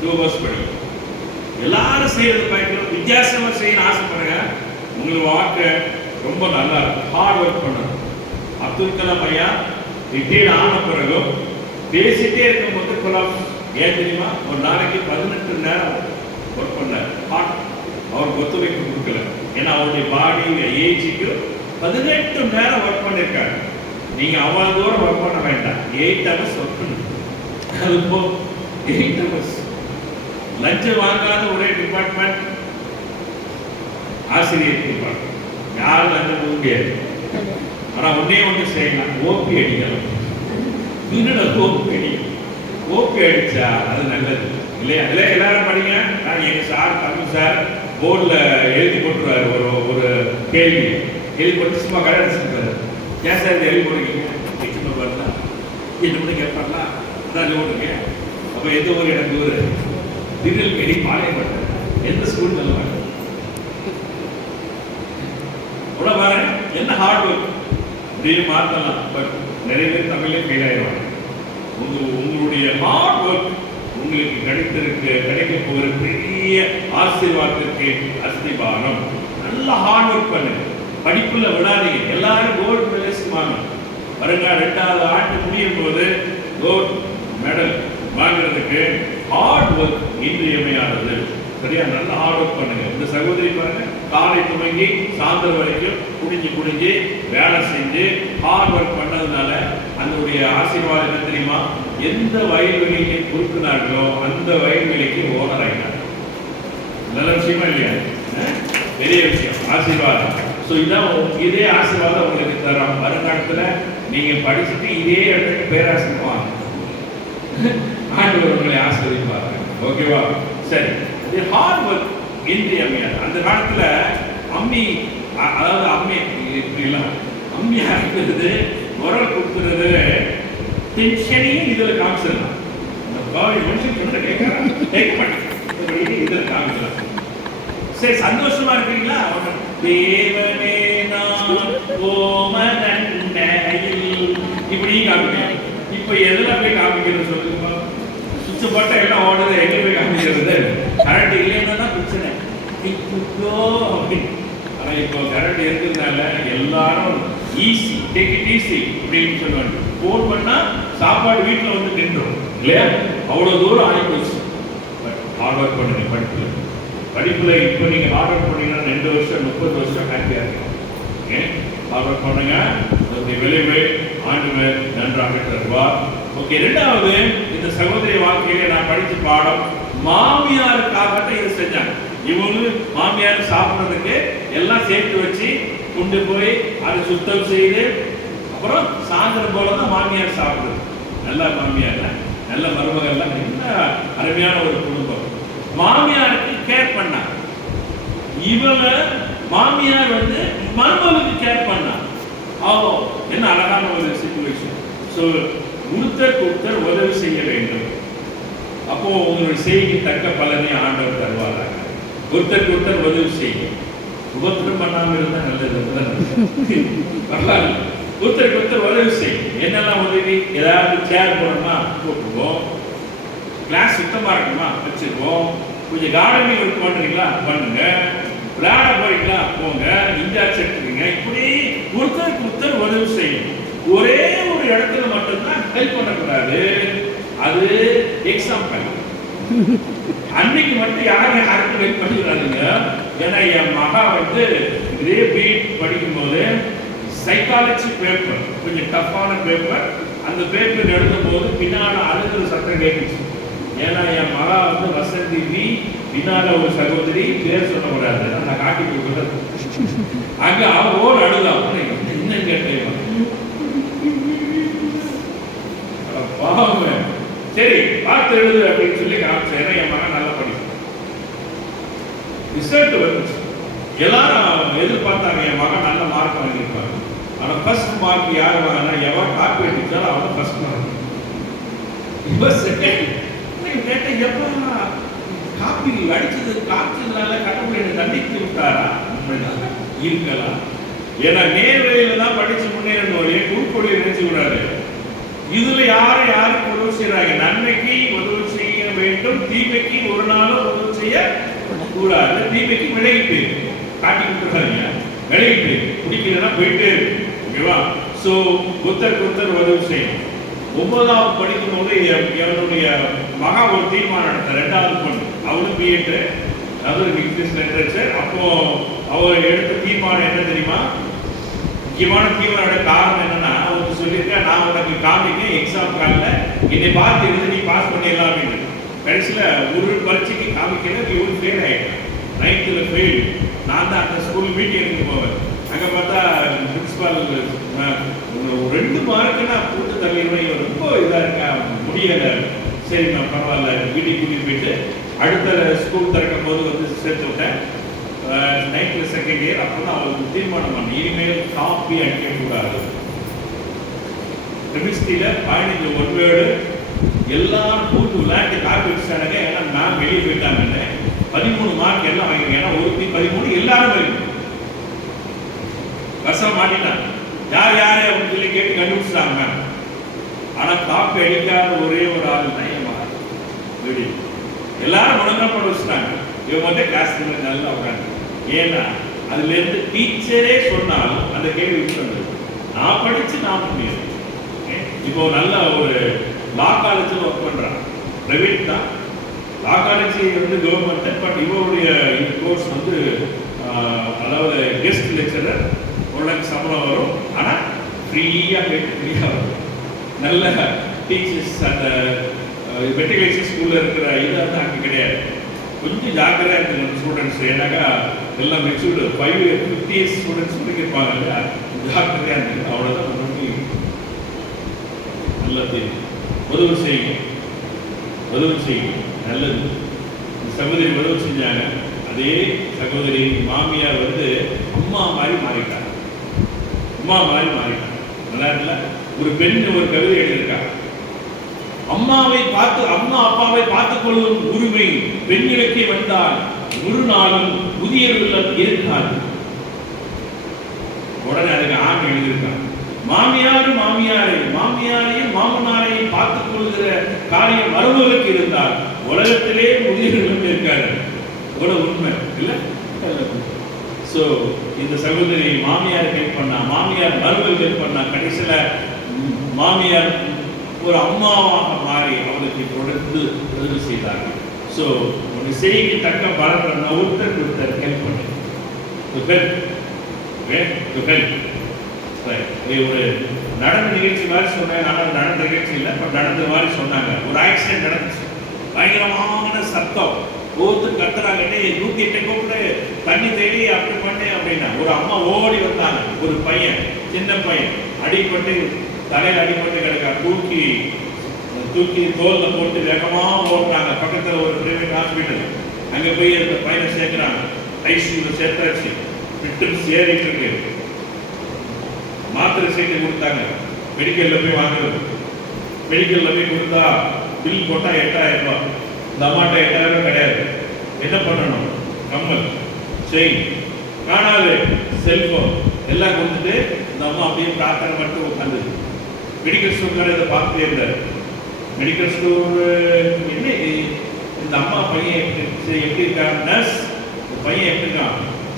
2 hours படிங்க. எல்லாரும் செய்யறது பயங்கரம் வித்தியாசமா செய்யணும் ஆசைப்படுங்க. உங்களுக்கு வாழ்க்கை ரொம்ப நல்லா இருக்கும். ஹார்ட் ஒர்க் பண்ணணும். அப்துல் கலாம் ஐயா ரிட்டையர்ட் ஆன பிறகு பேசிட்டே இருக்கும்போது குலாம் ஏன் தெரியுமா? ஒரு நாளைக்கு 18 நேரம் ஒர்க் பண்ணார். ஹார்ட் அவருக்கு ஒத்துழைப்பு கொடுக்கல. ஏன்னா அவருடைய பாடி ஏஜுக்கு 18 நேரம் ஒர்க் பண்ணிருக்காரு. நீங்க அவ்வளவு தூரம் ஒர்க் பண்ண வேண்டாம். 8 hours ஒர்க் பண்ணணும். அது போ 8 hours. லஞ்ச வாங்காத ஒரே டிபார்ட்மெண்ட் ஆசிரியர் டிபார்ட்மெண்ட். யாரும் லஞ்சம் போக முடியாது. ஆனா ஒண்ணு செய்யலாம், ஓபி அடிக்கலாம். ஓபி அடிச்சா அது நல்லது இல்லையா? இல்லை எல்லாரும் படிங்க. நான் எங்க சார் தமிழ் சார் போர்டில் எழுதி போட்டுருவாரு. ஒரு கேள்வி எழுதி போட்டு சும்மா கடை அடிச்சுருக்காரு. ஏன் சார் இது எழுதி போடுறீங்க? வரலாம் என்ன பண்ணி கேட்பாங்களா? அதான் ஓடுங்க. அப்போ எந்த ஊர்? எனக்கு ஊர் திருநெல்வேலி பாளையப்பட்டேன். எந்த ஸ்கூல் நல்ல மாட்டேன். பாருங்க என்ன ஹார்ட் ஒர்க் அப்படின்னு மாற்றலாம். பட் நிறைய பேர் தமிழே ஃபெயில் ஆயிடுவாங்க. உங்களுடைய ஹார்ட் ஒர்க் உங்களுக்கு கிடைக்க போகிற பெரிய ஆசீர்வாதத்திற்கு அஸ்திபாரம். நல்லா ஹார்ட் ஒர்க் பண்ணுங்க. படிப்புல விடாதீங்க. எல்லாரும் கோல்டு மெடலிஸ்ட் வாங்கணும். வருங்க 2வது ஆண்டு முடியும் போது கோல்டு மெடல் வாங்குறதுக்கு ஹார்ட் ஒர்க் இன்றியமையானது. சரியா? நல்லா ஹார்ட் ஒர்க் பண்ணுங்க. இந்த சகோதரி பாருங்க, காலை துவங்கி சாயந்தரம் வரைக்கும் குடிஞ்சு வேலை செஞ்சு ஹார்ட் ஒர்க் பண்ணதுனால அதனுடைய ஆசீர்வாதம் என்ன தெரியுமா? எந்த வயல்வெளிக்கு கொடுக்கிறார்களோ அந்த வயல்வெளிக்கு ஓனர் ஆகினார். நல்ல விஷயமா இல்லையா? பெரிய விஷயம், ஆசீர்வாதம். ஸோ இதான் இதே ஆசீர்வாதம் உங்களுக்கு தரோம். வருங்காலத்தில் நீங்க படிச்சுட்டு இதே இடத்துக்கு பேராசிரியர் ஆண்டவர் உங்களை ஆசீர்வதிப்பாங்க. ஓகேவா? சரி, ஹார்ட் ஒர்க் இன்றியமையாது. அந்த காலத்துல அதாவது இப்படிலாம் அம்மி அரைக்கிறது, உரல் கொடுக்கிறது, டென்ஷனையும் இதுல காமிச்சிடலாம். மனுஷன் கேட்க மாட்டேன், இதுல காமிக்கலாம். சரி, சந்தோஷமா இருக்கீங்களா? தேவனே நான் கோமதண்டையில் இப்படி காமிக்கலாம். இப்ப எதுல போய் காமிக்கிறது சொல்லுங்க? சுவிட்ச் போட்டா எல்லாம் ஓடுது, எங்க போய் காமிக்கிறது? கரண்ட் இல்லைன்னா தான் பிரச்சனை. ஆனா இப்போ கரண்ட் இருக்கிறதுனால எல்லாரும் ஈஸி, டேக் இட் ஈஸி அப்படின்னு சொல்லுவாங்க. போன் பண்ணா சாப்பாடு வீட்டுல வந்து நின்றோம் இல்லையா? அவ்வளவு தூரம் ஆகி போச்சு. பட் ஹார்ட் ஒர்க் பண்ணுங்க படிப்பில் இப்போ நீங்கள் ஹார்ட் ஒர்க் பண்ணீங்கன்னா 2 வருஷம் 30 வருஷம் ஹாப்பியாக இருக்கும். ஏன் ஹார்ட் ஒர்க் பண்ணுங்க, அதனுடைய விளைவை ஆண்டவர் நன்றாக தருவார். ஓகே, ரெண்டாவது இந்த சகோதரி வாழ்க்கையில நான் படித்த பாடம், மாமியாருக்காக இதை செஞ்சாங்க. இவங்க மாமியார் சாப்பிட்றதுக்கு எல்லாம் சேர்த்து வச்சு கொண்டு போய் அதை சுத்தம் செய்து அப்புறம் சாயந்தரம் போல தான் மாமியார் சாப்பிடுது. நல்ல மாமியார், நல்ல மருமகள்லாம், என்ன அருமையான ஒரு குடும்பம். மாமியாருக்கு கேர் பண்ணா, இவங்க மாமியார் மருமகளுக்கு கேர் பண்ணா. என்ன அழகான ஒரு சிச்சுவேஷன். ஸோ ஒருத்தர் உதவி செய்ய வேண்டும். அப்போ உங்களுடைய செய்தி தக்க பலனை ஆண்டவர் தருவாராங்க. ஒருத்தர் உதவி செய்யும். உபத்திரம் பண்ணாமல் இருந்தால் நல்லது. வரலாறு ஒருத்தர் உதவி செய்யும். என்னெல்லாம் உதவி? ஏதாவது சேர் போடணுமா போட்டுருவோம், கிளாஸ் சுத்தமா இருக்குமா வச்சிருவோம், கொஞ்சம் கார்டனிங் ஒர்க் பண்றீங்களா பண்ணுங்க, விளையாட போறீங்களா போங்க, இன்சார்ஜ் எடுத்துக்கீங்க. இப்படி ஒருத்தர் உதவி செய்யும். ஒரே ஒரு இடத்துல மட்டும்தான் ஹெல்ப் பண்ணக்கூடாது. அது எக்ஸாம்பிள். அன்னைக்கு மட்டும் யாரும் ஹெல்ப் பண்ணிக்கிறாங்க. ஏன்னா என் மகா இதே பீட் படிக்கும் போது சைக்காலஜி பேப்பர் கொஞ்சம் டஃப்பான பேப்பர். அந்த பேப்பர் எழுதும் போது பின்னால அழுகிற சத்தம் கேட்டுச்சு. ஏன்னா என் மகா வசந்தி வி, பின்னால ஒரு சகோதரி, பேர் சொல்லக்கூடாது, நான் காட்டி கொடுக்குறது. அங்க அவரோடு அழுதான். இன்னும் கேட்டேன், சரி பார்த்து எழுது அப்படின்னு சொல்லி காமிச்சேன். ஏன்னா என் மகன் நல்லா படிக்கும். ரிசல்ட் வந்துச்சு. எல்லாரும் எதிர்பார்த்தாங்க என் மகன் நல்ல மார்க் வாங்கியிருப்பாங்க. ஆனா ஃபர்ஸ்ட் மார்க் யார் வாங்கினா, எவன் காப்பி அடிச்சாலும் அவன் ஃபர்ஸ்ட் மார்க். இப்போ செகண்ட் கேட்ட, எப்ப காப்பி காய்ச்சதுனால கடவுளை தண்டித்து விட்டாரா? இருக்கலாம். ஏன்னா நேர்வழியில தான் படிச்சு முன்னேறணும், குறுக்கொழியை நினைச்சு விடாது. இதுல யாருக்கு உதவி செய்யறாங்க? நன்மைக்கு உதவி செய்ய வேண்டும், தீமைக்கு ஒரு நாளும் உதவி செய்ய கூடாது. தீமைக்கு விலகிட்டு காட்டி கொடுத்துறாங்க, விலகிட்டு பிடிக்கலன்னா போயிட்டு. ஓகேவா? ஸோ ஒருத்தர் உதவி செய்யணும். 9வது படிக்கும் போது என்னுடைய மகா ஒரு தீர்மானம் எடுத்த, 2வது பொண்ணு, அவளும் பிஎட், அதுவும் இங்கிலீஷ் லிட்டரேச்சர். அப்போ அவர் எடுத்த தீர்மானம் என்ன தெரியுமா? முக்கியமான தீவிர காரணம் என்னன்னா, அவருக்கு சொல்லியிருக்கேன், நான் உனக்கு காமிக்க எக்ஸாம் காலில் என்னை பார்த்து எழுதி நீ பாஸ் பண்ணிடலாம் அப்படின்னு. கடைசியில் ஒரு பரீட்சைக்கு காமிக்கல, இவரு ஃபெயில் ஆகிட்டேன். 9th fail. நான் தான் அந்த ஸ்கூல் மீட்டிங்க்கு போவேன். அங்கே பார்த்தா பிரின்சிபால் 2 மார்க்குன்னா கூட்டு தள்ளிடுவேன், இவர் ரொம்ப இதாக இருக்கா, முடியலை. சரி நான் பரவாயில்ல, வீட்டுக்கு கூட்டிகிட்டு போயிட்டு அடுத்த ஸ்கூல் திறக்கும் போது சேர்த்து விட்டேன். 9th second year. அப்போ தான் அவருக்கு தீர்மானம் பண்ணி, இனிமேல் காப்பி அடிக்கக்கூடாது. கெமிஸ்ட்ரியில 15 1 வேர்டு எல்லாம் கூட்டு விளையாட்டு காப்பி வச்சுட்டாங்க. எல்லாம் நான் வெளியே போயிட்டாங்க. 13 மார்க் எல்லாம் வாங்கிருக்கேன். ஏன்னா 13 எல்லாரும் வரைக்கும் வருஷம் மாட்டிட்டாங்க. யார் அப்படின்னு சொல்லி கேட்டு கண்டுபிடிச்சாங்க. ஆனா காப்பி அடிக்காத ஒரே ஒரு ஆள் தான் என் மகன். எல்லாரும் முழங்க போட வச்சுட்டாங்க. இவங்க கிளாஸ் நல்லா உட்காந்து. ஏன்னா அதுல இருந்து டீச்சரே சொன்னாலும் அந்த கேள்வி வந்தது. நான் படிச்சு நான் முடியாது. இப்போ நல்ல ஒரு லா காலேஜில் ஒர்க் பண்றாங்க. பிரைவேட் தான், லா காலேஜ் கவர்மெண்ட். பட் இவருடைய இந்த கோர்ஸ் அதாவது கெஸ்ட் லெக்சரர், உடனே சம்பளம் வரும். ஆனா ஃப்ரீயா வரும். நல்ல டீச்சர்ஸ். அந்த மெட்ரிகுலேஷன் ஸ்கூல்ல இருக்கிற இது அங்கே கிடையாது. கொஞ்சம் ஜாக்கிரதையா இருக்கு ஸ்டூடெண்ட்ஸ். ஏன்னாக்கா எல்லாம் மெச்சூர்டு 50 இயர்ஸ் ஸ்டூடெண்ட்ஸ் படிக்கிருப்பாங்க இல்லையா, ஜாக்கிரதையா இருக்கு. அவ்வளோதான் நல்லா தெரியும். உதவி செய்யுங்க, நல்லது. சகோதரி உதவி செஞ்சாங்க. அதே சகோதரி மாமியார் அம்மா மாதிரி மாறிட்டாங்க. நல்லா இருக்குல்ல? ஒரு பெண் ஒரு கவிதை எழுதியிருக்காங்க. அம்மா அப்பாவை பார்த்துக் கொள்ளும் உரிமை பெண்களுக்கு வந்தால் ஒரு நாளும் புதிய உள்ளம் இருக்காது. உடனே அதுக்கு ஆண் எழுதியிருக்காங்க. மாமியாரையும் மாமனாரையும் பார்த்துக் கொள்கிற காரியம் மருமகளுக்கு இருந்தால் உலகத்திலே புதிய உள்ளம் இருக்காது. உண்மை இல்ல? சோ இந்த சகோதரி மாமியார் ஹெல்ப் பண்ணா, மாமியார் மருமகள் ஹெல்ப் பண்ணா. கடைசியில மாமியார் ஒரு அம்மாவாக மாறி அவருக்கு தொடர்ந்து உதவி செய்தார்கள். ஸோ உங்க செய்திக்கு தக்க பலன் ஒருத்தர் கொடுத்தார் ஹெல்ப் பண்ணு ஒரு நடந்த நிகழ்ச்சி மாதிரி சொன்னேன். ஆனால் நடந்த நிகழ்ச்சி இல்லை, பட் நடந்த மாதிரி சொன்னாங்க. ஒரு ஆக்சிடென்ட் நடந்துச்சு, பயங்கரமான சத்தம், ஓத்து கத்துறாங்கட்டே 108 கூப்பிட்டு தண்ணி தேடி அப்படி பண்ணு அப்படின்னா ஒரு அம்மா ஓடி வந்தாங்க. ஒரு பையன், சின்ன பையன் அடிபட்டு தலையில் அடிபட்டு கிடக்கா, தூக்கி தோல்ல போட்டு வேகமா ஓடுறாங்க. பக்கத்துல ஒரு பிரைவேட் ஹாஸ்பிட்டல், அங்க போய் அந்த பையனை சேர்க்கிறாங்க. ஐசியூல சேர்த்தாச்சு, ட்ரிப்ஸ் ஏறிட்டு இருக்கு. மாத்திரை சீட்டு கொடுத்தாங்க, மெடிக்கல்ல போய் வாங்குறது. மெடிக்கல்ல போய் கொடுத்தா பில் போட்டா 8000 ரூபாய். இந்த அம்மாட்ட 8000 ரூபாய் கிடையாது. என்ன பண்ணணும்? கம்மல், செயின், காணாது செல்போன் எல்லாம் கொடுத்துட்டு இந்த அம்மா அப்படியே பிரார்த்தனை மட்டும் உட்காந்து மெடிக்கல் ஸ்டோர் இதை பார்த்துட்டே இருந்தார். மெடிக்கல் ஸ்டோர் என்ன இந்த அம்மா பையன் எப்படி இருக்காங்க, நர்ஸ் பையன் எப்படி இருக்கான்,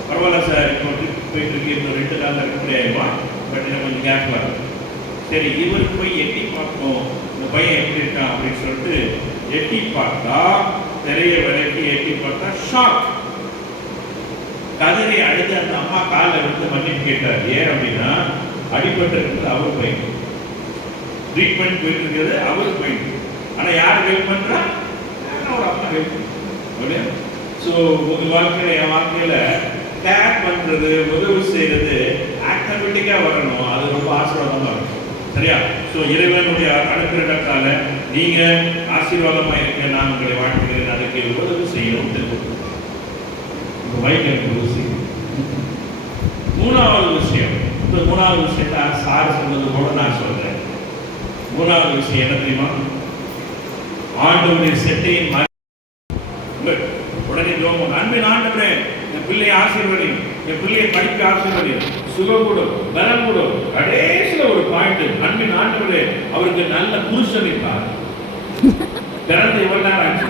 பரவாயில்ல சார், இப்போ போயிட்டு இருக்கு, இப்போ 2 நாள் இருக்க முடியாதுமா, பட் எனக்கு கொஞ்சம் கேப் வரும். சரி, இவருக்கு போய் எட்டி பார்க்கணும், இந்த பையன் எப்படி இருக்கான் அப்படின்னு சொல்லிட்டு எட்டி பார்த்தா, நிறைய விலைக்கு எட்டி பார்த்தா ஷாக். கதறி அழுது அந்த அம்மா காலில் விழுந்து மன்னிப்பு கேட்டார். ஏன் அப்படின்னா அடிபட்டு இருக்கிறது அவர் பையன், ட்ரீட்மெண்ட் போயிட்டு இருக்கிறது அவர் பையன். ஆனா யார் ஹெல்ப் பண்றா? ஒரு அம்மா ஹெல்ப் பண்ணு. ஸோ உங்க வாழ்க்கையில, என் வாழ்க்கையில கேர் பண்றது, உதவி செய்யறது ஆட்டோமேட்டிக்கா வரணும். அது ரொம்ப ஆசீர்வாதமா இருக்கும். சரியா? ஸோ இறைவனுடைய அனுப்பிரகத்தால நீங்க ஆசீர்வாதமா இருக்க நான் உங்களை வாழ்த்துகிறேன். அதுக்கு உதவி செய்யணும். மூணாவது விஷயம், இந்த மூணாவது விஷயத்தை சார் சொன்னது போல நான் சொல்றேன். மூணாவது விஷயம் என்ன தெரியுமா? ஆண்டவருடைய செட்டையின் உடனே ஜோம், அன்பின் ஆண்டவரே என் பிள்ளையை ஆசீர்வதி, என் பிள்ளையை படிக்க ஆசீர்வதி, சுகம் கொடு, பலம் கொடு. கடைசியில் ஒரு பாயிண்ட், அன்பின் ஆண்டவரே அவருக்கு நல்ல புருஷன் இருப்பார். பிறந்து எவ்வளவு நேரம் ஆச்சு?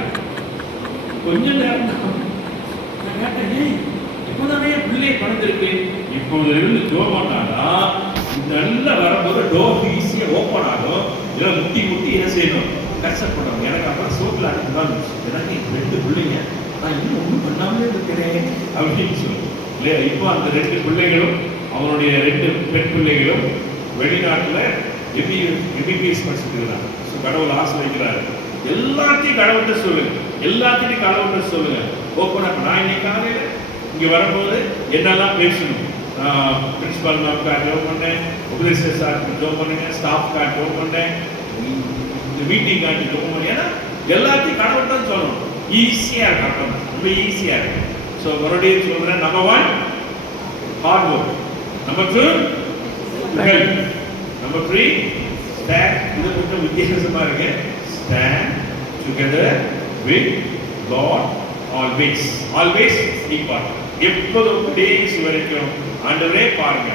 கொஞ்ச நேரம் தான். இப்போதானே பிள்ளை படுத்திருக்கு, இப்போது இருந்து ஜோமானா நல்ல வரும்போது டோர் ஈஸியா ஓப்பன் ஆகும். இதெல்லாம் முட்டி முட்டி என்ன செய்யணும்? கஷ்டப்படணும். எனக்கு அப்புறம் சோப்பில் அனுப்பிதான் எனக்கு 2 பிள்ளைங்க, நான் இன்னும் ஒன்றும் பண்ணாமலே இருக்கிறேன் அப்படின்னு சொல்லுவோம் இல்லையா? இப்போ அந்த 2 பிள்ளைகளும், அவனுடைய 2 பெண் பிள்ளைகளும் வெளிநாட்டில் எம்பிபிஎஸ் படிச்சுக்கிறாங்க. ஸோ கடவுள் ஆசிரியக்கிறாரு. எல்லாத்தையும் கடவுள்கிட்ட சொல்லுங்க, எல்லாத்தையும் கடவுள்கிட்ட சொல்லுங்க. ஓப்பனா நான் இன்னைக்கு காலையில் இங்கே வரும்போது என்னெல்லாம் பேசணும், பிரின்சிபால் மேம்காக ஜோம் பண்ணேன், உபதேச சாருக்கு ஜோம் பண்ணுங்க, ஸ்டாஃப்காக ஜோம் பண்ணேன், இந்த மீட்டிங் காட்டி ஜோம் பண்ணேன். ஏன்னா எல்லாத்தையும் கடவுள் தான் சொல்லணும். ஈஸியாக இருக்கணும், ரொம்ப ஈஸியாக இருக்கு. ஸோ மறுபடியும் சொல்கிறேன், number 1 hard work, number 2 help, number 3 stand. இது கொஞ்சம் வித்தியாசமாக இருக்கு. Stand together with Lord always. Always equal. எப்போதும் கடைசி வரைக்கும் ஆண்டவரே பாருங்க,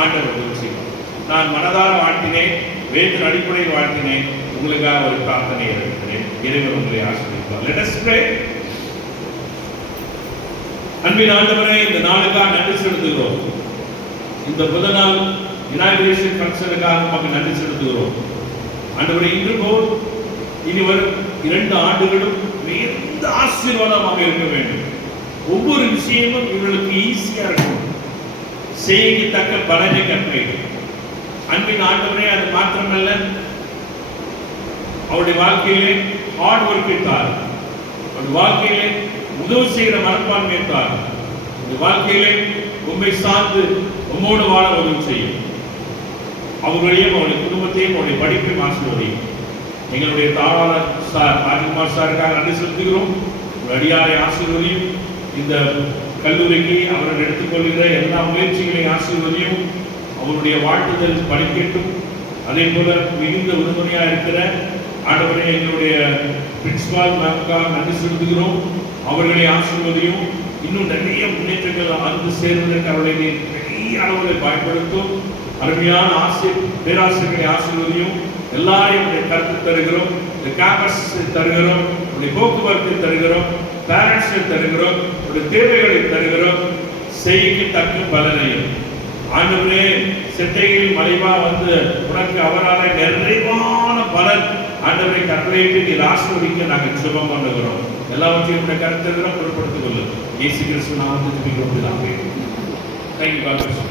ஆண்டவர் உதவி செய்வார். நான் மனதார வாழ்த்தினேன், வேதத்தின் அடிப்படையில் வாழ்த்தினேன். உங்களுக்காக ஒரு பிரார்த்தனை இருக்கிறேன். இறைவன் உங்களை ஆசீர்வதிப்பார். Let us pray. அன்பின் ஆண்டவரே, இந்த நாளுக்காக நன்றி செலுத்துகிறோம். இந்த புத நாள் இனாகுரேஷன் ஃபங்க்ஷனுக்காக நமக்கு நன்றி செலுத்துகிறோம். ஆண்டவரே, இன்று போல் இனி வரும் 2 ஆண்டுகளும் மிகுந்த ஆசீர்வாதமாக இருக்க வேண்டும். ஒவ்வொரு விஷயமும் இவர்களுக்கு ஈஸியா இருக்கும். செய்யத்தக்க பலனை கற்பிக்கும். அன்பின் ஆண்டவரே, அது மாத்திரமல்ல, அவருடைய வாழ்க்கையிலே ஹார்ட் ஒர்க் இருந்தார், அவருடைய வாழ்க்கையிலே உதவி செய்கிற மனப்பான்மை இருந்தார், அவருடைய வாழ்க்கையிலே உண்மை சார்ந்து உம்மோடு வாழ உதவி செய்யும். அவர்களையும் அவருடைய குடும்பத்தையும் அவருடைய படிப்பையும் ஆசீர்வதியும். எங்களுடைய தாராளர் சார் ராஜ்குமார் சாருக்காக நன்றி செலுத்துகிறோம். அடியாரை ஆசீர்வதியும். இந்த கல்லூரிக்கு அவர்கள் எடுத்துக்கொள்கிற எல்லா முயற்சிகளையும் ஆசீர்வதியும். அவருடைய வாழ்த்துதல் படிக்கட்டும். அதே போல மிகுந்த உறுதுணையாக இருக்கிற ஆண்டவரே, எங்களுடைய பிரின்சிபால் மேம்காக நன்றி செலுத்துகிறோம். அவர்களை ஆசீர்வதியும். இன்னும் நிறைய முன்னேற்றங்கள் வந்து சேர்வதற்கு அவர்களை பெரிய அளவில் பயன்படுத்தும். அருமையான பேராசிரியர்களை ஆசீர்வதியும். எல்லாரையும் கருத்து தருகிறோம், கேம்பஸ் தருகிறோம், போக்குவரத்தை தருகிறோம், பேரண்ட்ஸை தருகிறோம், தேவைகளை தருகிறோம். செய்யத்தக்க பலனையும் ஆண்டவரே, செட்டையில் மலைவா வந்து உனக்கு அவரால் நிறைவான பலன் ஆண்டவரை கட்டளையிட்டு நீர் ஆசீர்வதிக்க நாங்கள் சுபம் பண்ணுகிறோம். எல்லாவற்றையும் உடைய கருத்தை பொருட்படுத்திக் கொள்ளும். இயேசு கிறிஸ்து நாமத்தில் ஜெபிக்கிறோம். Thank you, God bless you.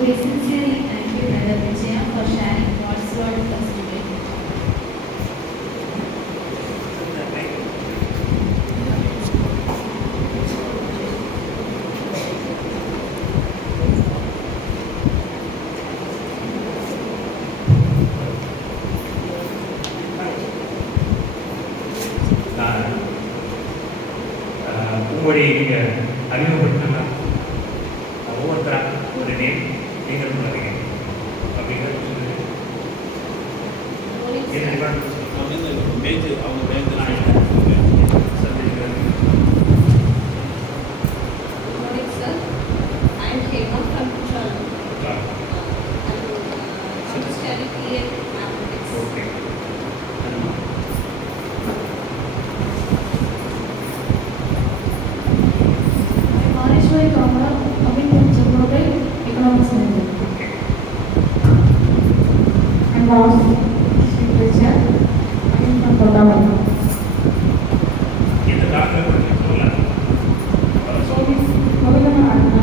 We sincerely thank you, Brother Vijaya, for sharing God's word with us today. உங்களுடைய நீங்கள் அறிமுகப்படுத்தலாம். ஒவ்வொருத்தராக ஒரு நேம் நீங்கள் சொல்லுறீங்க அப்படிங்கிறது சொல்லுங்க. என்ன டிபார்ட்மெண்ட் மேஜர் அவங்க major Morning, sir. I am Hema from Kuala. I'm studying here in mathematics. Okay. Maheshwari Kamala, coming from Chennai, economics major. And also, Vijaya, coming from Kodavara. இந்த காலத்தில் படிச்சு சொல்லலாம். So, Kodavara Adana.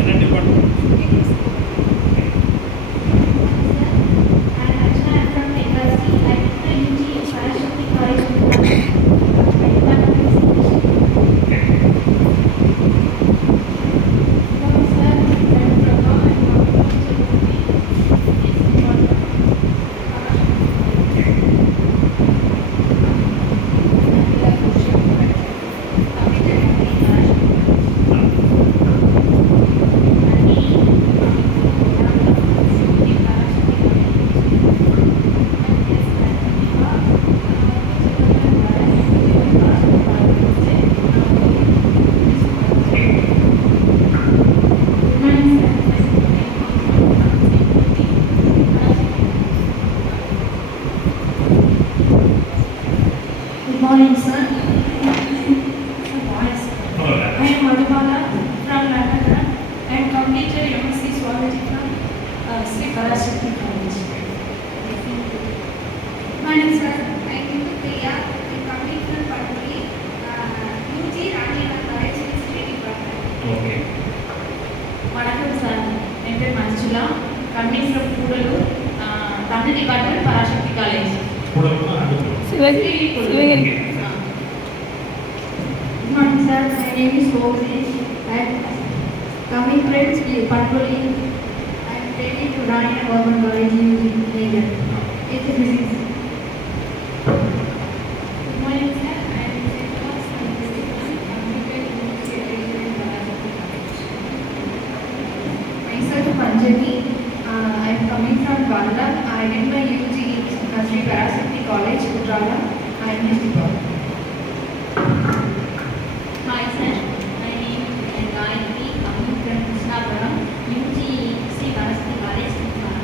என்ன department? Good morning, sir. Boys. I am Madhubala from Lataka and completed MSc Zoology from Sri Parashakti College. Good morning, sir. I am Priya. I complete from Paduri, UG Rani College, History Department. Okay. வணக்கம் சார், என் பேர் Manjula, coming from Gudalur, Tamil department Parasakthi college. Gudalur அடுத்து. Sivagiri. Good morning, sir. My name is Rosie. I am coming from Paduri. I am ready to Rani Government College, UG Later. It's a physics. Good morning, sir. I am Sethos from District 1, completed University Education in Parashakti College. Myself, Panjani. I am coming from Banda. I did my UG in Sri Parashakti College, Uttara. I am English department. Hi, sir. My name is Gayatri, coming from Krishnapuram, UG Sri Parashakti College, Uttara.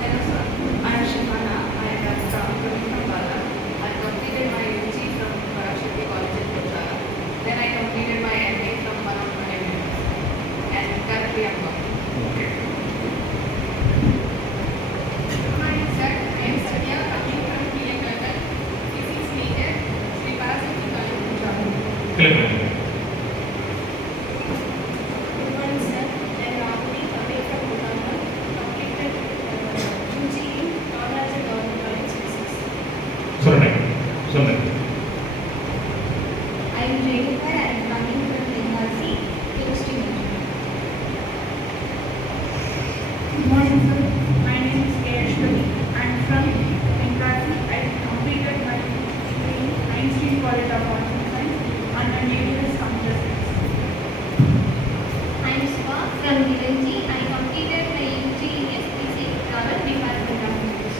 Hello, sir. I am Shivana. I am coming from Banda. I completed my UG from Parashakti College in Uttara. Then I completed my MA from Manapur University. And currently I am working. Okay. Hi, sir. I am Satya, coming from PA Kalkal, physics major, Sri Parashakti College, Uttara. கிளம்புங்க. Good morning, sir. I am Rahuli, coming from Uttara, completed UG in Kavarajja Government College, Physics. சொல்லுங்க. I am Renuka and coming from Tenkasi, Chemistry major. Good morning, sir. My name is Kayashwari. I am from Tenkasi. I completed my degree in Einstein College of Arts and Science under AWS Computer Science. I am Swa from Vilanji. I completed my UG in SPC Travel Department of English.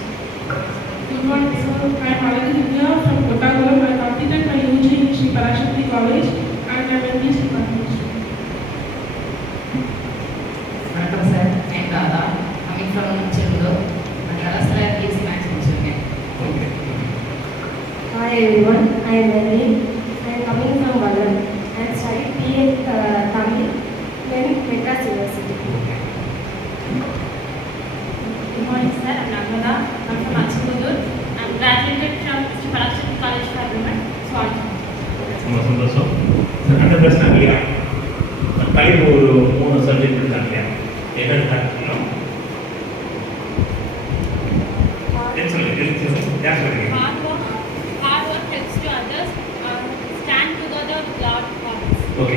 Good morning, sir. I am Aladya from Kottagulam. I completed my UG in Sri Parashakti College and I am MBC Department. வணக்கம் sir, N Radha, coming from Chennai. My last year is Maths. Hi everyone, I am Evelyn. I am coming from Vallam. I am studying BA Tamil in Madras University. Good morning, sir. I'm Nagmada. I'm from Achimudur. I'm graduated from Sri Parashakti College for Women, Swan. ரொம்ப சந்தோஷம். அந்த பிரச்சனை இல்லையா? தலைப்பு ஒரு 3 சப்ஜெக்ட் இருக்காங்க இல்லையா? என்ன இருக்காங்க? என்ன சொல்லுங்க? யார் சொல்றீங்க? Hard work helps to others. Stand together with loud promise. Okay.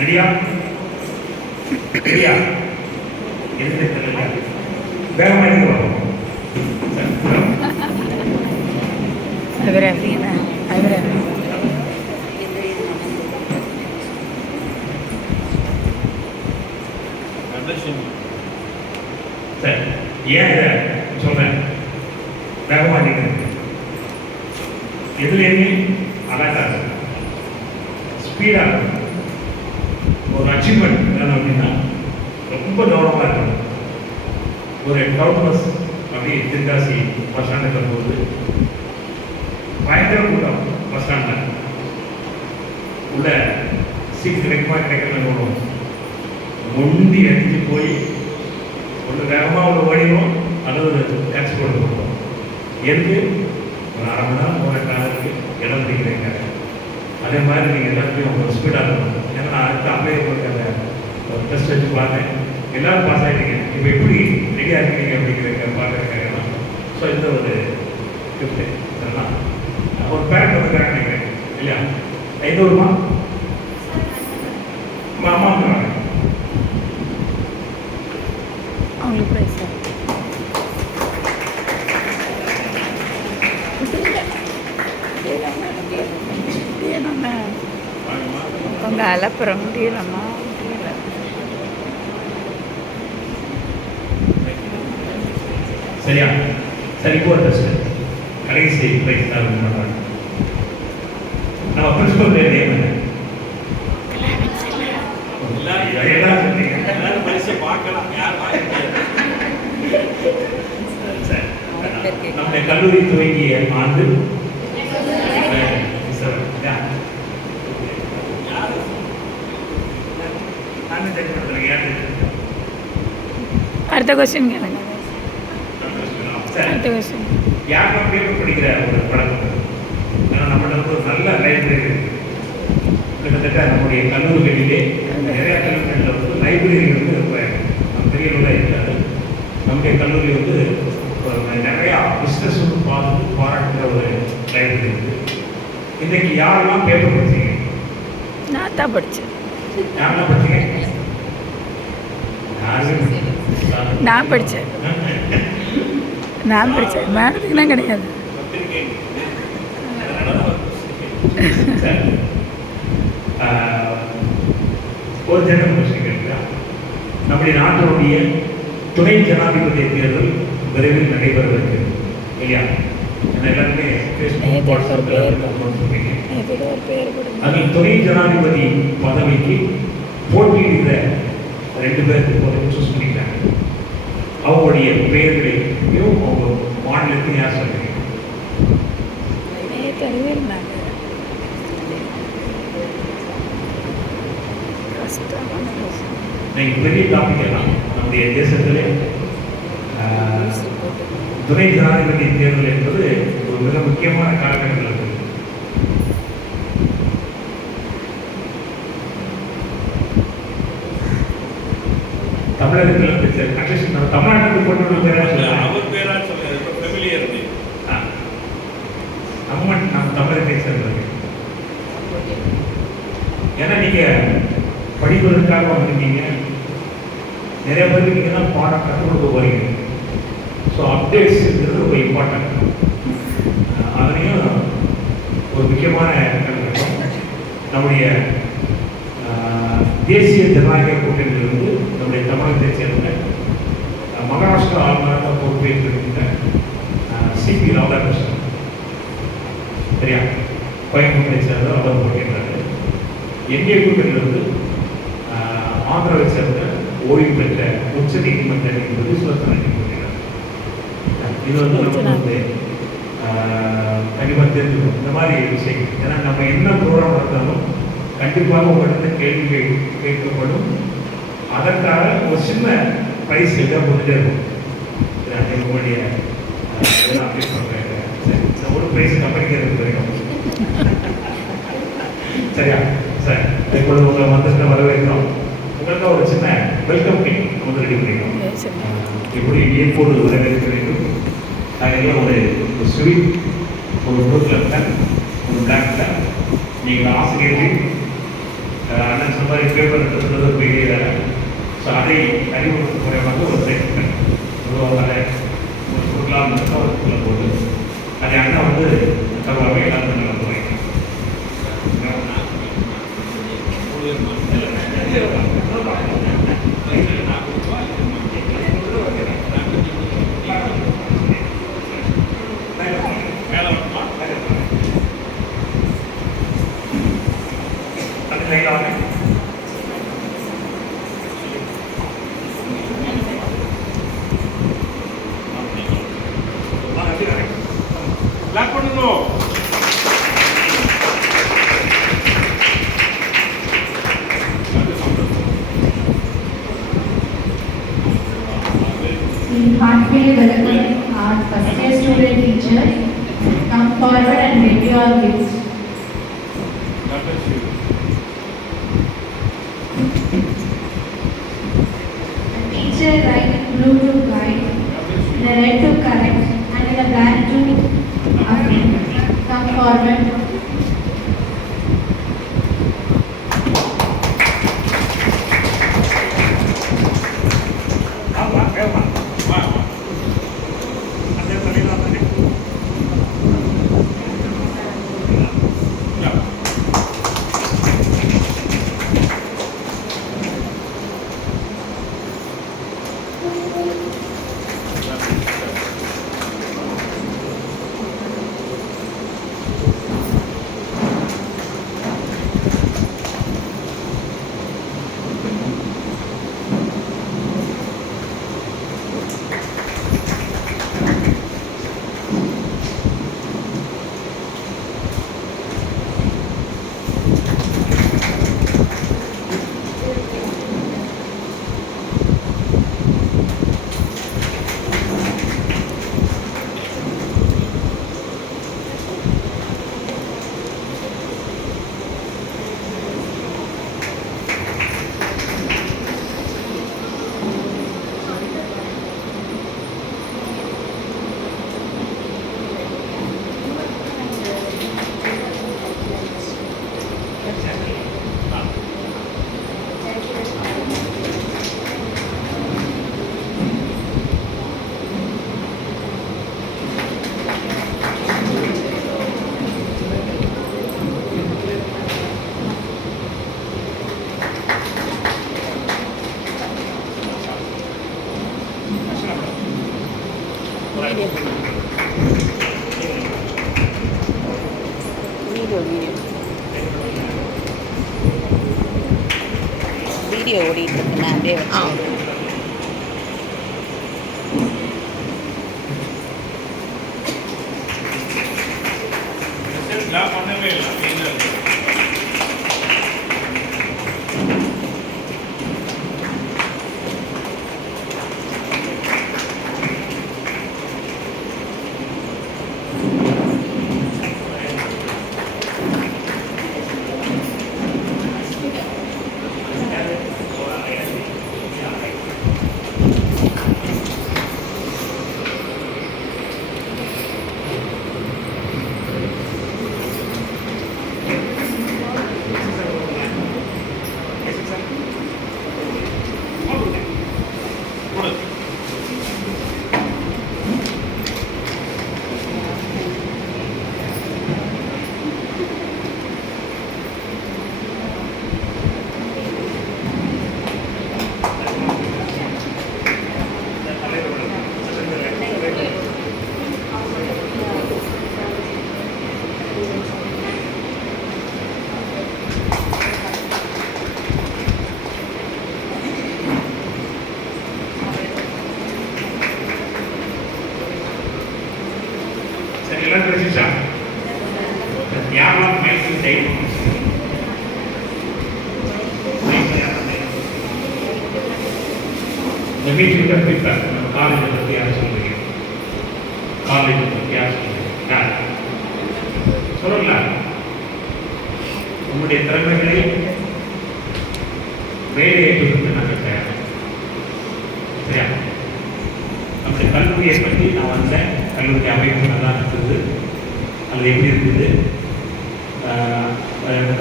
ரெடியா? ரெடியா? எந்த தெரியல. வேகமா எடுங்க பாப்போம். சரி, ஏன் இதை சொல்றேன்? வேகமா எடுங்க. எதுலையுமே அலர்ட்டா இருக்கும், ஸ்பீடா இருக்கும். ஒரு அச்சீவ்மெண்ட் வேணும் அப்படின்னா ரொம்ப கவனமாக இருக்கணும். ஒரு டவுன் பஸ் அப்படி தென்காசி பஸ் ஸ்டாண்டுக்கு போகுது, பயங்கர கூட்டம் பஸ் ஸ்டாண்டில். உள்ள சீட் கிடைக்கலன்னு போடுவோம், முந்தி அடிஞ்சு போய் ஒரு வேகமாக ஒரு ஓடிவோம் அல்லது கேட்ச் போட்டு போடுவோம். எதுக்கு? ஒரு 1/2 மணி நேரம் போகிற காலத்துக்கு இடம் பிடிக்கிறீங்க. அதே மாதிரி நீங்கள் எல்லாத்தையும் ஒரு ஸ்பீடாக இருக்கணும். ஏன்னா நான் அடுத்து அப்படியே உங்களுக்கு அந்த டெஸ்ட் வச்சு பார்த்தேன், எல்லோரும் பாஸ் ஆகிட்டீங்க. இப்போ எப்படி ரெடியாக இருக்கீங்க அப்படிங்கிறத பார்க்குறதுக்காக. ஸோ இந்த ஒரு கிஃப்ட்டு இதெல்லாம் ஒரு பேரண்ட் வந்துருக்காங்க நினைக்கிறேன் இல்லையா? 500 அம்மா வந்துடுவாங்க. அவங்களுக்கு ப்ரைஸ் உங்க அலப்புற முடியலம்மா, முடியல. சரியா? சரி, இப்போ ஒரு டெஸ்ட் கடைசி ப்ரைஸ் தான் பண்ணுறாங்க. நம்ம பிரின்சிபல் பேர் நேம் என்ன? எல்லாரும் பரிசை பார்க்கலாம், யார் நம்முடைய கல்லூரி துவங்கிய ஆண்டு அடுத்த கொஸ்டின் கேளுங்க. அடுத்த கொஸ்டின் யாரும் பேப்பர் படிக்கிற ஒரு பழக்கம். ஏன்னா நம்மளுக்கு ஒரு நல்ல லைப்ரரி இருக்கு. கிட்டத்தட்ட நம்முடைய கல்லூரிகளிலே நிறைய கல்லூரிகளில் வந்து லைப்ரரி வந்து ரொம்ப பெரிய அளவில் இருக்காது. நம்முடைய கல்லூரி வந்து நிறையா பிஸ்னஸ் பார்த்து பாராட்டுகிற ஒரு லைப்ரரி இருக்குது. இன்றைக்கி யாரெல்லாம் பேப்பர் படிச்சீங்க? நான் தான் படித்தேன். யாரெல்லாம் படிச்சீங்க? நான் படித்தேன். நான் படித்தேன், மேடத்துக்குலாம் கிடையாது. ஒரு ஜெனரல் கொஸ்டின் கேட்குறேன். நம்முடைய நாட்டினுடைய துணை ஜனாதிபதி தேர்தல் விரைவில் நடைபெறுவதற்கு இல்லையா? எல்லாருமே ஃபேஸ்புக், வாட்ஸ்அப்பில் சொல்றீங்க. அதில் துணை ஜனாதிபதி பதவிக்கு போட்டியிடுகிற 2 பேருக்கு சூஸ் பண்ணிட்டாங்க. அவங்களுடைய பெயர்களையும் அவங்க மாநிலத்தையும் யார் சொல்றீங்க? பெரிய டாபிக் எல்லாம் நம்முடைய தேசத்திலே துணை ஜனாதிபதி தேர்தல் என்பது ஒரு மிக முக்கியமான காலகட்டத்தில் இருக்குது. தமிழகத்தில் அட்லீஸ்ட் நம்ம தமிழ்நாட்டுக்கு போட்டு அவர் பேரா சொல்லுங்க, ஃபெமிலியர் நம்ம தமிழகத்தை சேர்ந்தது. ஏன்னா நீங்கள் படிப்பதற்காக வந்துருக்கீங்க, நிறைய பேருக்கு நீங்கள் தான் பாடம் கற்றுக் கொடுக்க போகிறீங்க. ஸோ அப்டேட்ஸுங்கிறது ரொம்ப இம்பார்ட்டன்ட். அதுலேயும் ஒரு முக்கியமான கருத்து நம்முடைய தேசிய ஜனநாயக கூட்டணியிலிருந்து நம்முடைய தமிழகத்தை சேர்ந்த மகாராஷ்டிரா ஆளுநராக பொறுப்பேற்றிருக்கின்ற சிபி ராதாகிருஷ்ணன், சரியா, கோயம்புத்தூரை சேர்ந்த அவர் போட்டிருந்தார். என்டிஏ கூட்டத்திலிருந்து ஆந்திராவை சேர்ந்த ஓய்வு பெற்ற உச்ச நீதிமன்ற நீதிபதி சுதந்திரன் போட்டிருந்தார். இது வந்து நமக்கு வந்து கண்டிப்பாக தெரிஞ்சுக்கணும் இந்த மாதிரி விஷயங்கள். ஏன்னா நம்ம என்ன ப்ரோக்ராம் நடத்தாலும் கண்டிப்பாக உங்கள்கிட்ட கேள்விகள் கேட்கப்படும். அதற்காக ஒரு சின்ன ப்ரைஸ் எல்லாம் கொடுத்துட்டே இருக்கும். உங்களுடைய இதெல்லாம் அப்டேட் பண்ணுறேன். சரி, ஒரு ப்ரைஸ் கம்பெனிக்கு வரைக்கும் சரியா சார். இப்பொழுது உங்களை வந்து வரவேற்கிறோம். உங்களுக்கு ஒரு சின்ன வெல்கம் கேக் வந்து ரெடி பண்ணிக்கிறோம். எப்படி ஏற்போடு வரவேற்க வேண்டும். அதில் ஒரு ஸ்வீட், ஒரு ப்ளூ கலர், ஒரு பிளாக் கலர். நீங்கள் ஆசிரியர்கள் அண்ணன் சொன்ன மாதிரி பேப்பர் எடுத்துறது பெரிய வேலை. ஸோ அதை அறிவுறுத்த குறைவாக ஒரு சேர்க்கணும். அதை ஒரு பொருளாக இருந்தால் ஒரு பொருளை போட்டு அதை அண்ணா வந்து தகவலாக எல்லாரும் நல்லா போகிறீங்க. லாக் பண்ணணும். We heartily welcome our first year student teachers. Come forward and get your gifts. God bless you. The teacher write in blue to guide, in the red to correct, and in the black to affirm. Come forward. Video ஓடிட்டு இருக்குண்ணா, அப்படியே வச்சு பண்ணவே இல்லை. சரி, எல்லாம் கிடைச்சிச்சா? யாரெல்லாம் மைக்கு டைப் இந்த மீட்டிங் ஃபீட்பேக் நம்ம காலேஜை பற்றி யார் சொல்றீங்க? காலேஜை பற்றி யார் சொல்றீங்க? யார் சொல்லுங்களா? உங்களுடைய திறமைகளை வேலை ஏற்றுவதற்கு நாங்கள் தயார். சரியா? நம்முடைய கல்லூரியை பற்றி நான் வந்தேன். கல்லூரி அமைப்பு நல்லா இருக்குது, அது எப்படி இருக்குது,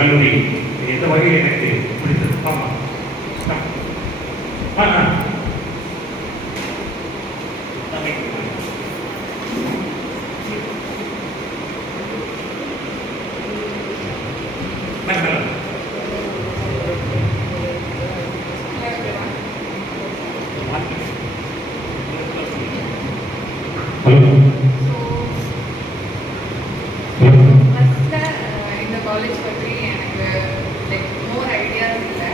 கல்லூரி எந்த வகையில் எனக்கு பிடித்தது. ஆமாம் இந்த காலேஜ் பற்றி எனக்கு லைக் மோர் ஐடியாஸ் இல்லை.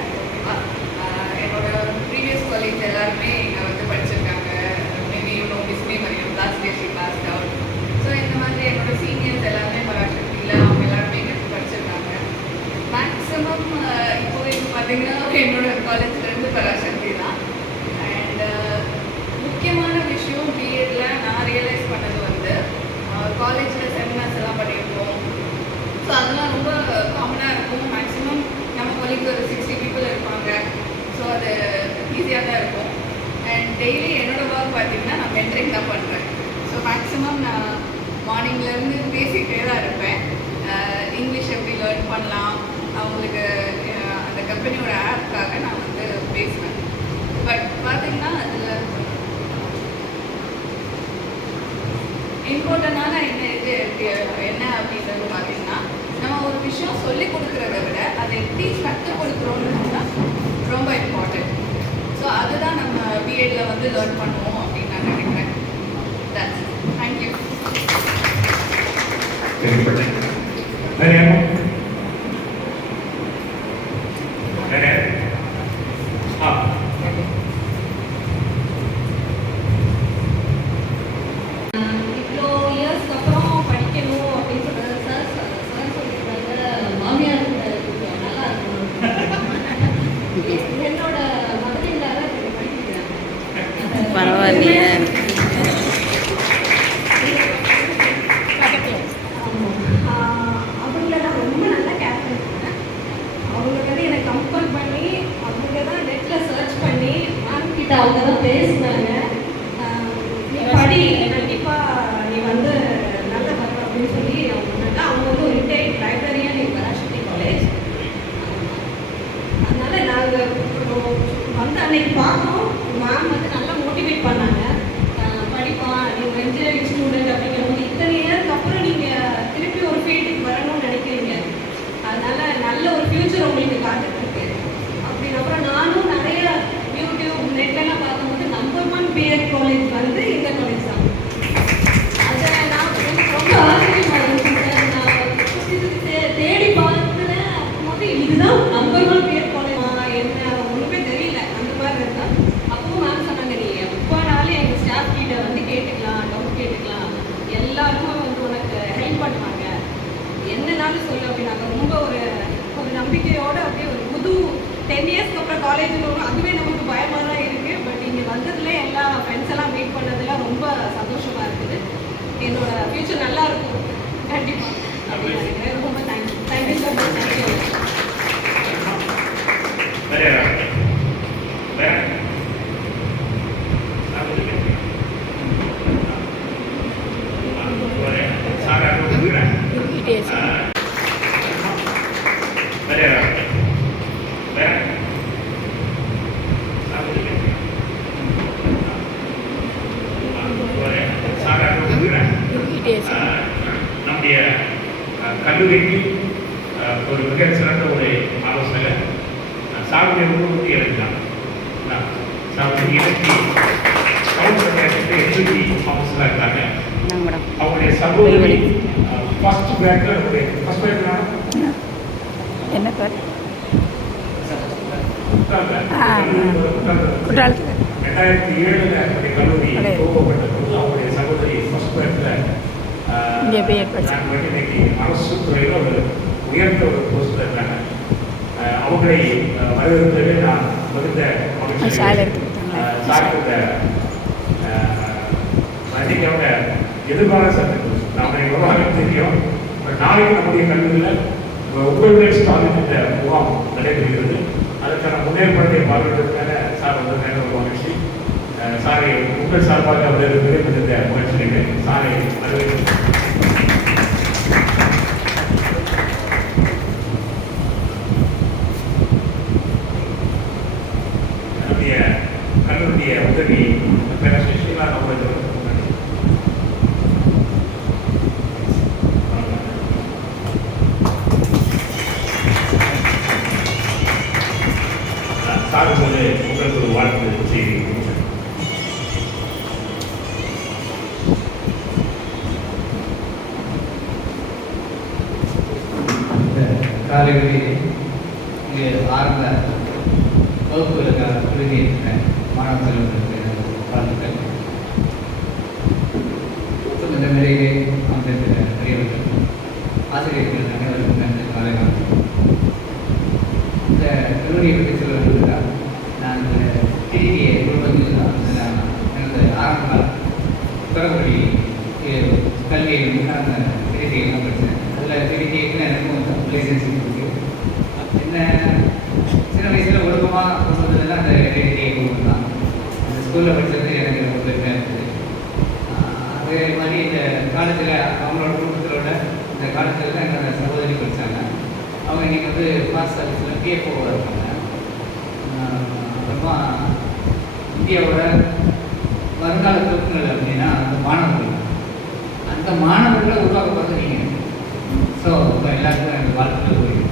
என்னோட ப்ரீவியஸ் காலேஜ் எல்லாருமே இங்கே வந்து படிச்சிருக்காங்க. மேபி இன்னும் மிஸ்மே Mariam last year she passed out. So இந்த மாதிரி என்னோட சீனியர்ஸ் எல்லாருமே பராசக்தியில் அவங்க எல்லாருமே இங்கே படிச்சிருக்காங்க. மேக்ஸிமம் இப்போ பார்த்தீங்கன்னா என்னோட காலேஜ்லேருந்து பராசக்தி தான். அண்ட் முக்கியமான விஷயம் பிஎட்ல நான் ரியலைஸ் பண்ணது வந்து காலேஜில் செமினார்ஸ் எல்லாம் பண்ணியிருக்கோம். ஸோ அதெல்லாம் ரொம்ப காமனாக இருக்கும். மேக்ஸிமம் நம்ம காலேஜ் ஒரு 60 பீப்புள் இருப்பாங்க. ஸோ அது ஈஸியாக தான் இருக்கும். அண்ட் டெய்லி என்னோடய ஒர்க் பார்த்தீங்கன்னா நான் மென்டரிங் தான் பண்ணுறேன். ஸோ மேக்ஸிமம் நான் மார்னிங்லேருந்து பேசிகிட்டே தான் இருப்பேன். இங்கிலீஷ் எப்படி லேர்ன் பண்ணலாம், அவங்களுக்கு அந்த கம்பெனியோட ஆப்காக நான் வந்து பேசுவேன். பட் பார்த்தீங்கன்னா அதில் இம்பார்ட்டண்டான என்ன அப்படின்றது பார்த்தீங்கன்னா, நம்ம ஒரு விஷயம் சொல்லிக் கொடுக்குறத விட அதை எப்படி கற்றுக் கொடுக்குறோன்னு தான் ரொம்ப இம்பார்ட்டன்ட். ஸோ அதுதான் நம்ம பிஎட்ல வந்து லேர்ன் பண்ணுவோம் அப்படின்னு நான் நினைக்கிறேன். தேங்க்யூ. இவ்வளோ இயர்ஸ்க்கு அப்புறம் படிக்கணும் அப்படின்னு சொல்றது சார் சொல்லியிருக்காங்க. மாமியார் நல்லா இருக்கணும். என்னோட மதுரையில படிக்கிறாங்க. பரவாயில்லையே. அவங்களெல்லாம் ரொம்ப நல்லா கேர் பண்ணிருக்காங்க. அவங்க வந்து என்னை கம்பல் பண்ணி அவங்க தான் நெட்டில் சர்ச் பண்ணி மேம் கிட்ட அவங்க தான் பேசினாங்க. நீ படி, கண்டிப்பாக நீ வந்து நல்ல வரும் அப்படின்னு சொல்லி அவங்க சொன்னாங்க. அவங்க வந்து ஒரு ரிட்டையர்ட் லைப்ரரியன் இன் பராசக்தி காலேஜ். அதனால நாங்கள் வந்து அன்னைக்கு பார்த்தோம். மேம் வந்து நல்லா மோட்டிவேட் பண்ணாங்க. படிப்பா, நீங்கள் இன்ஜினியரிங் ஸ்டூடெண்ட் அப்படிங்கிறபோது இத்தனை இயருக்கு அப்புறம் நீங்கள் திருப்பி ஒரு ஃபீல்டுக்கு வரணும்னு நினைக்கிறீங்க. அதனால நல்ல ஒரு ஃப்யூச்சர் உங்களுக்கு காத்துட்ருக்கு. அப்படின்னப்புறம் நானும் நிறைய யூடியூப் நெட்லலாம் பார்க்கும்போது நம்பர் 1 பிஎட் காலேஜ் வந்து இந்த காலேஜ் தான். அதை நான் ரொம்ப ஆச்சரியமாக இருந்துச்சு. நான் தேடி பார்த்துனேன். அப்போது இதுதான் நம்பர் 1 பிஎட் காலேஜ். என்ன ஒன்றுமே தெரியல, அந்த மாதிரி இருந்தால். அப்பவும் மேம் சொன்னாங்க, நீ எப்போனாலும் எங்கள் ஸ்டாஃப் கிட்ட வந்து கேட்டுக்கலாம், டவுட் கேட்டுக்கலாம், எல்லாருமே வந்து உனக்கு ஹெல்ப் பண்ணுவாங்க, என்னன்னாலும் சொல்லு அப்படின்னாங்க. ரொம்ப ஒரு நம்பிக்கையோடு அப்படியே ஒரு புது 10 இயர்ஸ்க்கு அப்புறம் காலேஜுக்கு வரும். அதுவே நமக்கு பயமாக தான் இருக்குது. பட் இங்கே வந்ததுல எல்லா ஃப்ரெண்ட்ஸ் எல்லாம் மீட் பண்ணதில் ரொம்ப சந்தோஷமாக இருக்குது. என்னோட ஃப்யூச்சர் நல்லா இருக்கும் கண்டிப்பாக அப்படின்னு நினைக்கிறேன். ரொம்ப thank you. Thank you so much. Thank you. நம்முடைய கல்லூரிக்கு ஒரு மிக சிறந்த ஒரு ஆலோசனை சாகுடைய ஊருக்கு இருந்தான். சாகுடைய இலக்கி எஸ்பி ஆஃபீஸராக இருக்காங்க. அவங்களுடைய சகோதரி ஃபர்ஸ்ட் பேட்ல என்ன பேர்? 2007 கல்லூரி துவக்கப்பட்ட போது அவங்களுடைய சகோதரி ஃபர்ஸ்ட் பேட்ல பிஏ படித்தேன். நான் வந்து இன்னைக்கு அரசு துறையில் ஒரு உயர்ந்த ஒரு போஸ்டில் இருக்காங்க. அவங்களை வரவேற்பதிலே நான் மிகுந்த மகிழ்ச்சி ஷால் எடுத்து கொடுத்தாங்க. சார்ந்த அன்றைக்கி அவங்க எதிர்கால சட்டங்கள் நம்ம எவ்வளோ தெரியும். நாளைக்கு நம்முடைய கல்லூரியில் உங்களுடைய ஸ்டாலின் என்ற முகாம் நடைபெறுகிறது. அதற்கான முன்னேற்பாட்டை பார்வையிடுவதற்காக சார் வந்ததுக்கான ஒரு மகிழ்ச்சி. சாரை உங்கள் சார்பாக வரவேற்பதை மிகுந்த மகிழ்ச்சி. சாரை வரவேற்று கல்லூரிய உதவி பேராசிரியர் ஸ்ரீலா அவர்கள் சாகும்போது உங்களுக்கு ஒரு வாழ்த்து செய்தி. காலையில் இங்கே ஆரம்ப வகுப்புகளுக்காக குழுவியிருக்கிற மாணவ செல்வங்களுக்கு வாழ்த்துக்கள். இந்த மேடையிலே அமர்ந்திருக்கிற பெரியவர்கள், ஆசிரியர்கள் அனைவருக்கும் நன்றி. காலை வணக்கம். இந்த கல்லூரியை பற்றி சொல்வதற்காக நான் இந்த டிடிஏ குழுவத்தில் தான் எனது ஆரம்ப தொடர்புடைய கல்வியை வந்து நான் டிடிஏ தான் படித்தேன். அதில் டிடிஏக்கு எனக்கும் ரிலேஷன்ஷிப் இருக்குது. என்ன சின்ன வயசில் ஒழுக்கமாக கொண்டதுலாம் அந்த டிடிஏ குழுவம் தான். அந்த ஸ்கூலில் படித்தது எனக்கு ரொம்ப பெருமையாக இருக்குது. அதே மாதிரி இந்த காலேஜில் அவங்களோட குடும்பத்திலோட இந்த காலேஜில் தான் என்னோட சகோதரி படித்தாங்க. அவங்க இன்றைக்கி வந்து ஃபாஸ்ட் சர்வீஸில் பிஎஃப்ஓவாக இருக்காங்க. அப்புறமா இந்தியாவோட வருங்கால தொகுப்புகள் அப்படின்னா அந்த மாணவர்களை உருவாக்கப்படுறது நீங்கள். ஸோ இப்போ எல்லாருக்கும் எனக்கு வாழ்த்துக்கள் போய்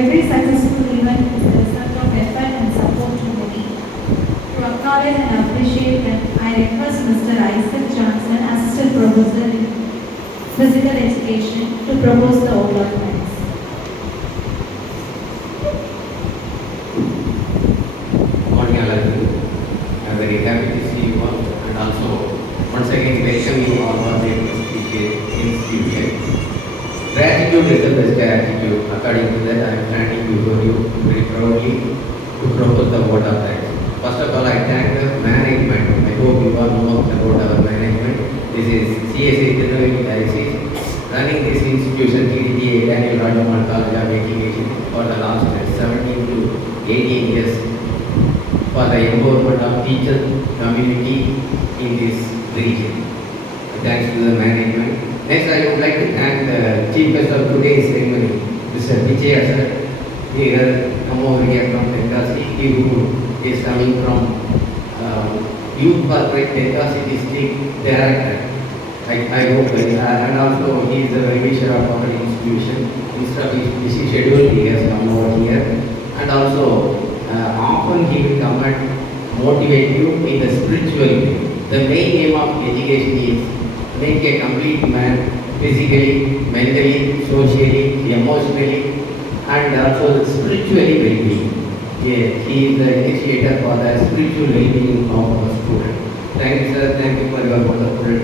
Every successful event is the result of effort and support to many. To acknowledge and appreciate that, I request Mr. Isaac Johnson, Assistant Professor in Physical Education, to propose the oath of thanks. Morning, Aladdin. I am very happy to see you all, and also once again welcome you all for the institution. Gratitude is the best attitude. According to that, I am standing before you very proudly to propose the vote of thanks. First of all, I thank the management. I hope you all know about our management. This is CSA Tirunelveli Diocese running this institution, TDTA Daniel Rajamal College of Education, for the last 17 to 18 years for the empowerment of teacher community in this region. Thanks to the management. Next, I would like to thank the chief guest of today's ceremony, Mr. Vijaya sir. Here, come over here from Tenkasi. He who is coming from Youth Corporate Tenkasi District Director. I hope, and also he is the well-wisher of our institution. Instead of his busy schedule, he has come over here. And also, often he will come and motivate you in the spiritual way. The main aim of education is make a complete man physically, mentally, socially, emotionally, and also spiritually well-being. Yeah, he is the initiator for the spiritual well-being of our students. Thank you, sir. Thank you for your wonderful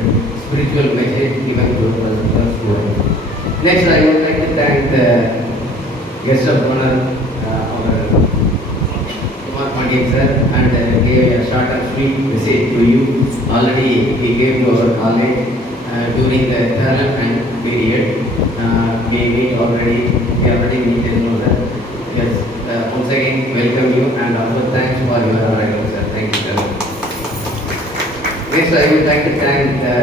spiritual message given to us students. Next, I would like to thank the guest of honor, our Kumar Pandyan sir, and gave a short and sweet message to you. Already he gave to our college during the term and period. We meet already. We already meet in that. Yes. Once again, welcome you and also thanks for your arrival, sir. Thank you, sir. Next, I would like to thank the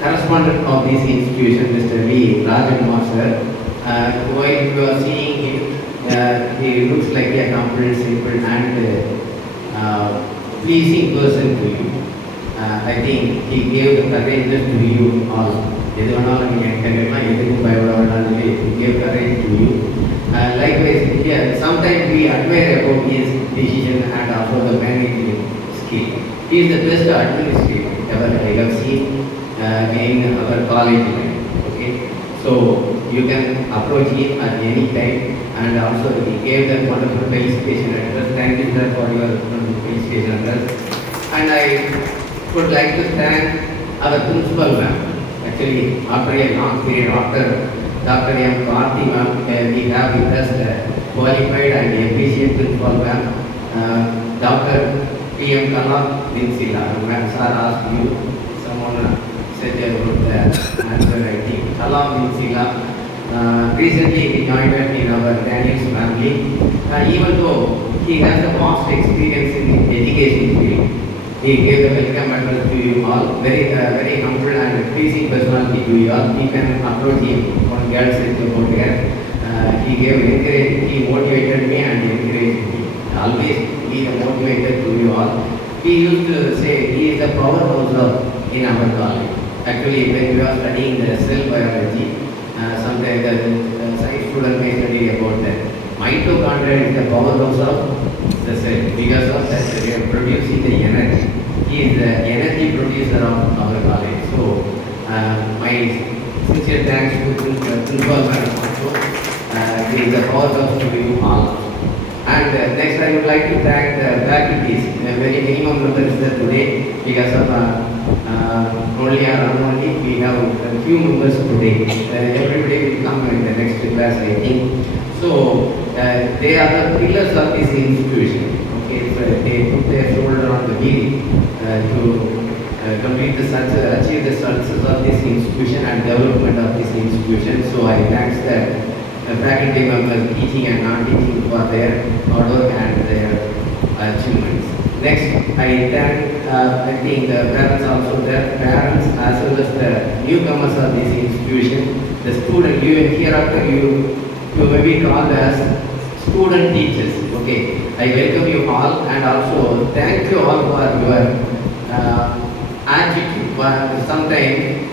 correspondent of this institution, Mr. V. Rajan sir. While you are seeing him, he looks like a competent, simple and pleasing person to you. I think he gave the courage to you all. He gave courage to you. Likewise, sometimes we admire about his decision and also the managing skill. He He is the best administrator ever I have seen in our college life. Okay, so you can approach him at any time, and also he gave that wonderful felicitation address. Thank you, sir, for your felicitation address. And I would like to thank our principal ma'am. Actually, after a long period, after Dr. M. Karthi ma'am, we have with us qualified and efficient principal ma'am, Dr. P.M. Kalam Vinsila. Ma'am, sir asked you, someone said about the answer, I think. Kalam Vinsila. Recently he joined us in our Daniels family. Even though he has a vast experience in the education field, he gave the welcome address to you all. Very humble and pleasing personality to you all. You can approach him on girls about here. He gave encouragement, he motivated me and encouraged me. Always be the motivator to you all. He used to say he is the powerhouse in our college. Actually, when we are studying the cell biology, sometimes the science student may study about that. Mitochondria is the powerhouse of the cell. Because of that, we are producing the energy. He is the energy producer of our college. So, my sincere thanks to Principal Madam also. He is the powerhouse to you all. And next, I would like to thank the faculties. Very minimum numbers there today because of only or unknowingly we have a few members today. Everybody will come in the next class, I think. So they are the pillars of this institution. Okay, so they put their shoulder on the wheel to complete the success, achieve the success of this institution and development of this institution. So I thank the faculty members teaching and non-teaching for their hard work and their achievements. Next, I think the parents also, the parents as well as the newcomers of this institution, the student, you hereafter you may be called as student teachers. Okay, I welcome you all and also thank you all for your attitude. But sometimes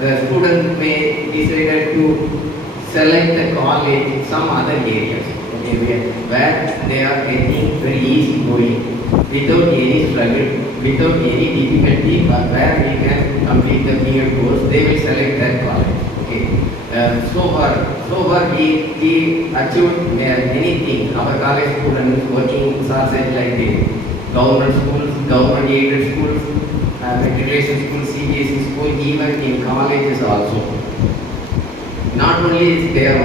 the student may decide to select the college in some other areas, okay, where they are getting very easy going, without any struggle, without any difficulty, but where we can complete the B.Ed course, they will select that college. Okay. So far we achieved many things. Our college students working such like the government schools, government aided schools, matriculation schools, CBSE school, even in colleges also. Not only they are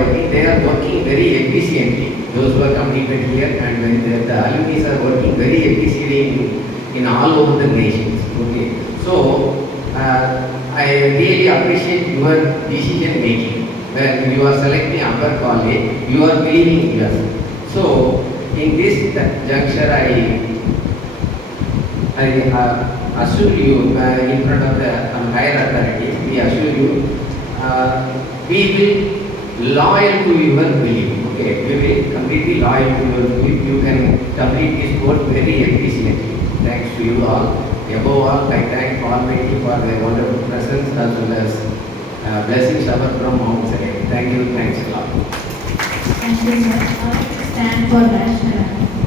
working very efficiently. Those who are completed here and when the alumni are working very efficiently in all over the nations. Okay, so I really appreciate your decision making. When you are selecting upper college, you are believing in us. So in this juncture, I assure you in front of the higher authorities, we assure you. We will loyal to your belief. Okay, we will completely loyal to your belief. You can complete this course very efficiently. Thanks to you all. Above all, I thank Almighty for their wonderful presence as well as blessings from Mount Zion. Thank you. Thanks a lot. Thank you, sir. Stand for national.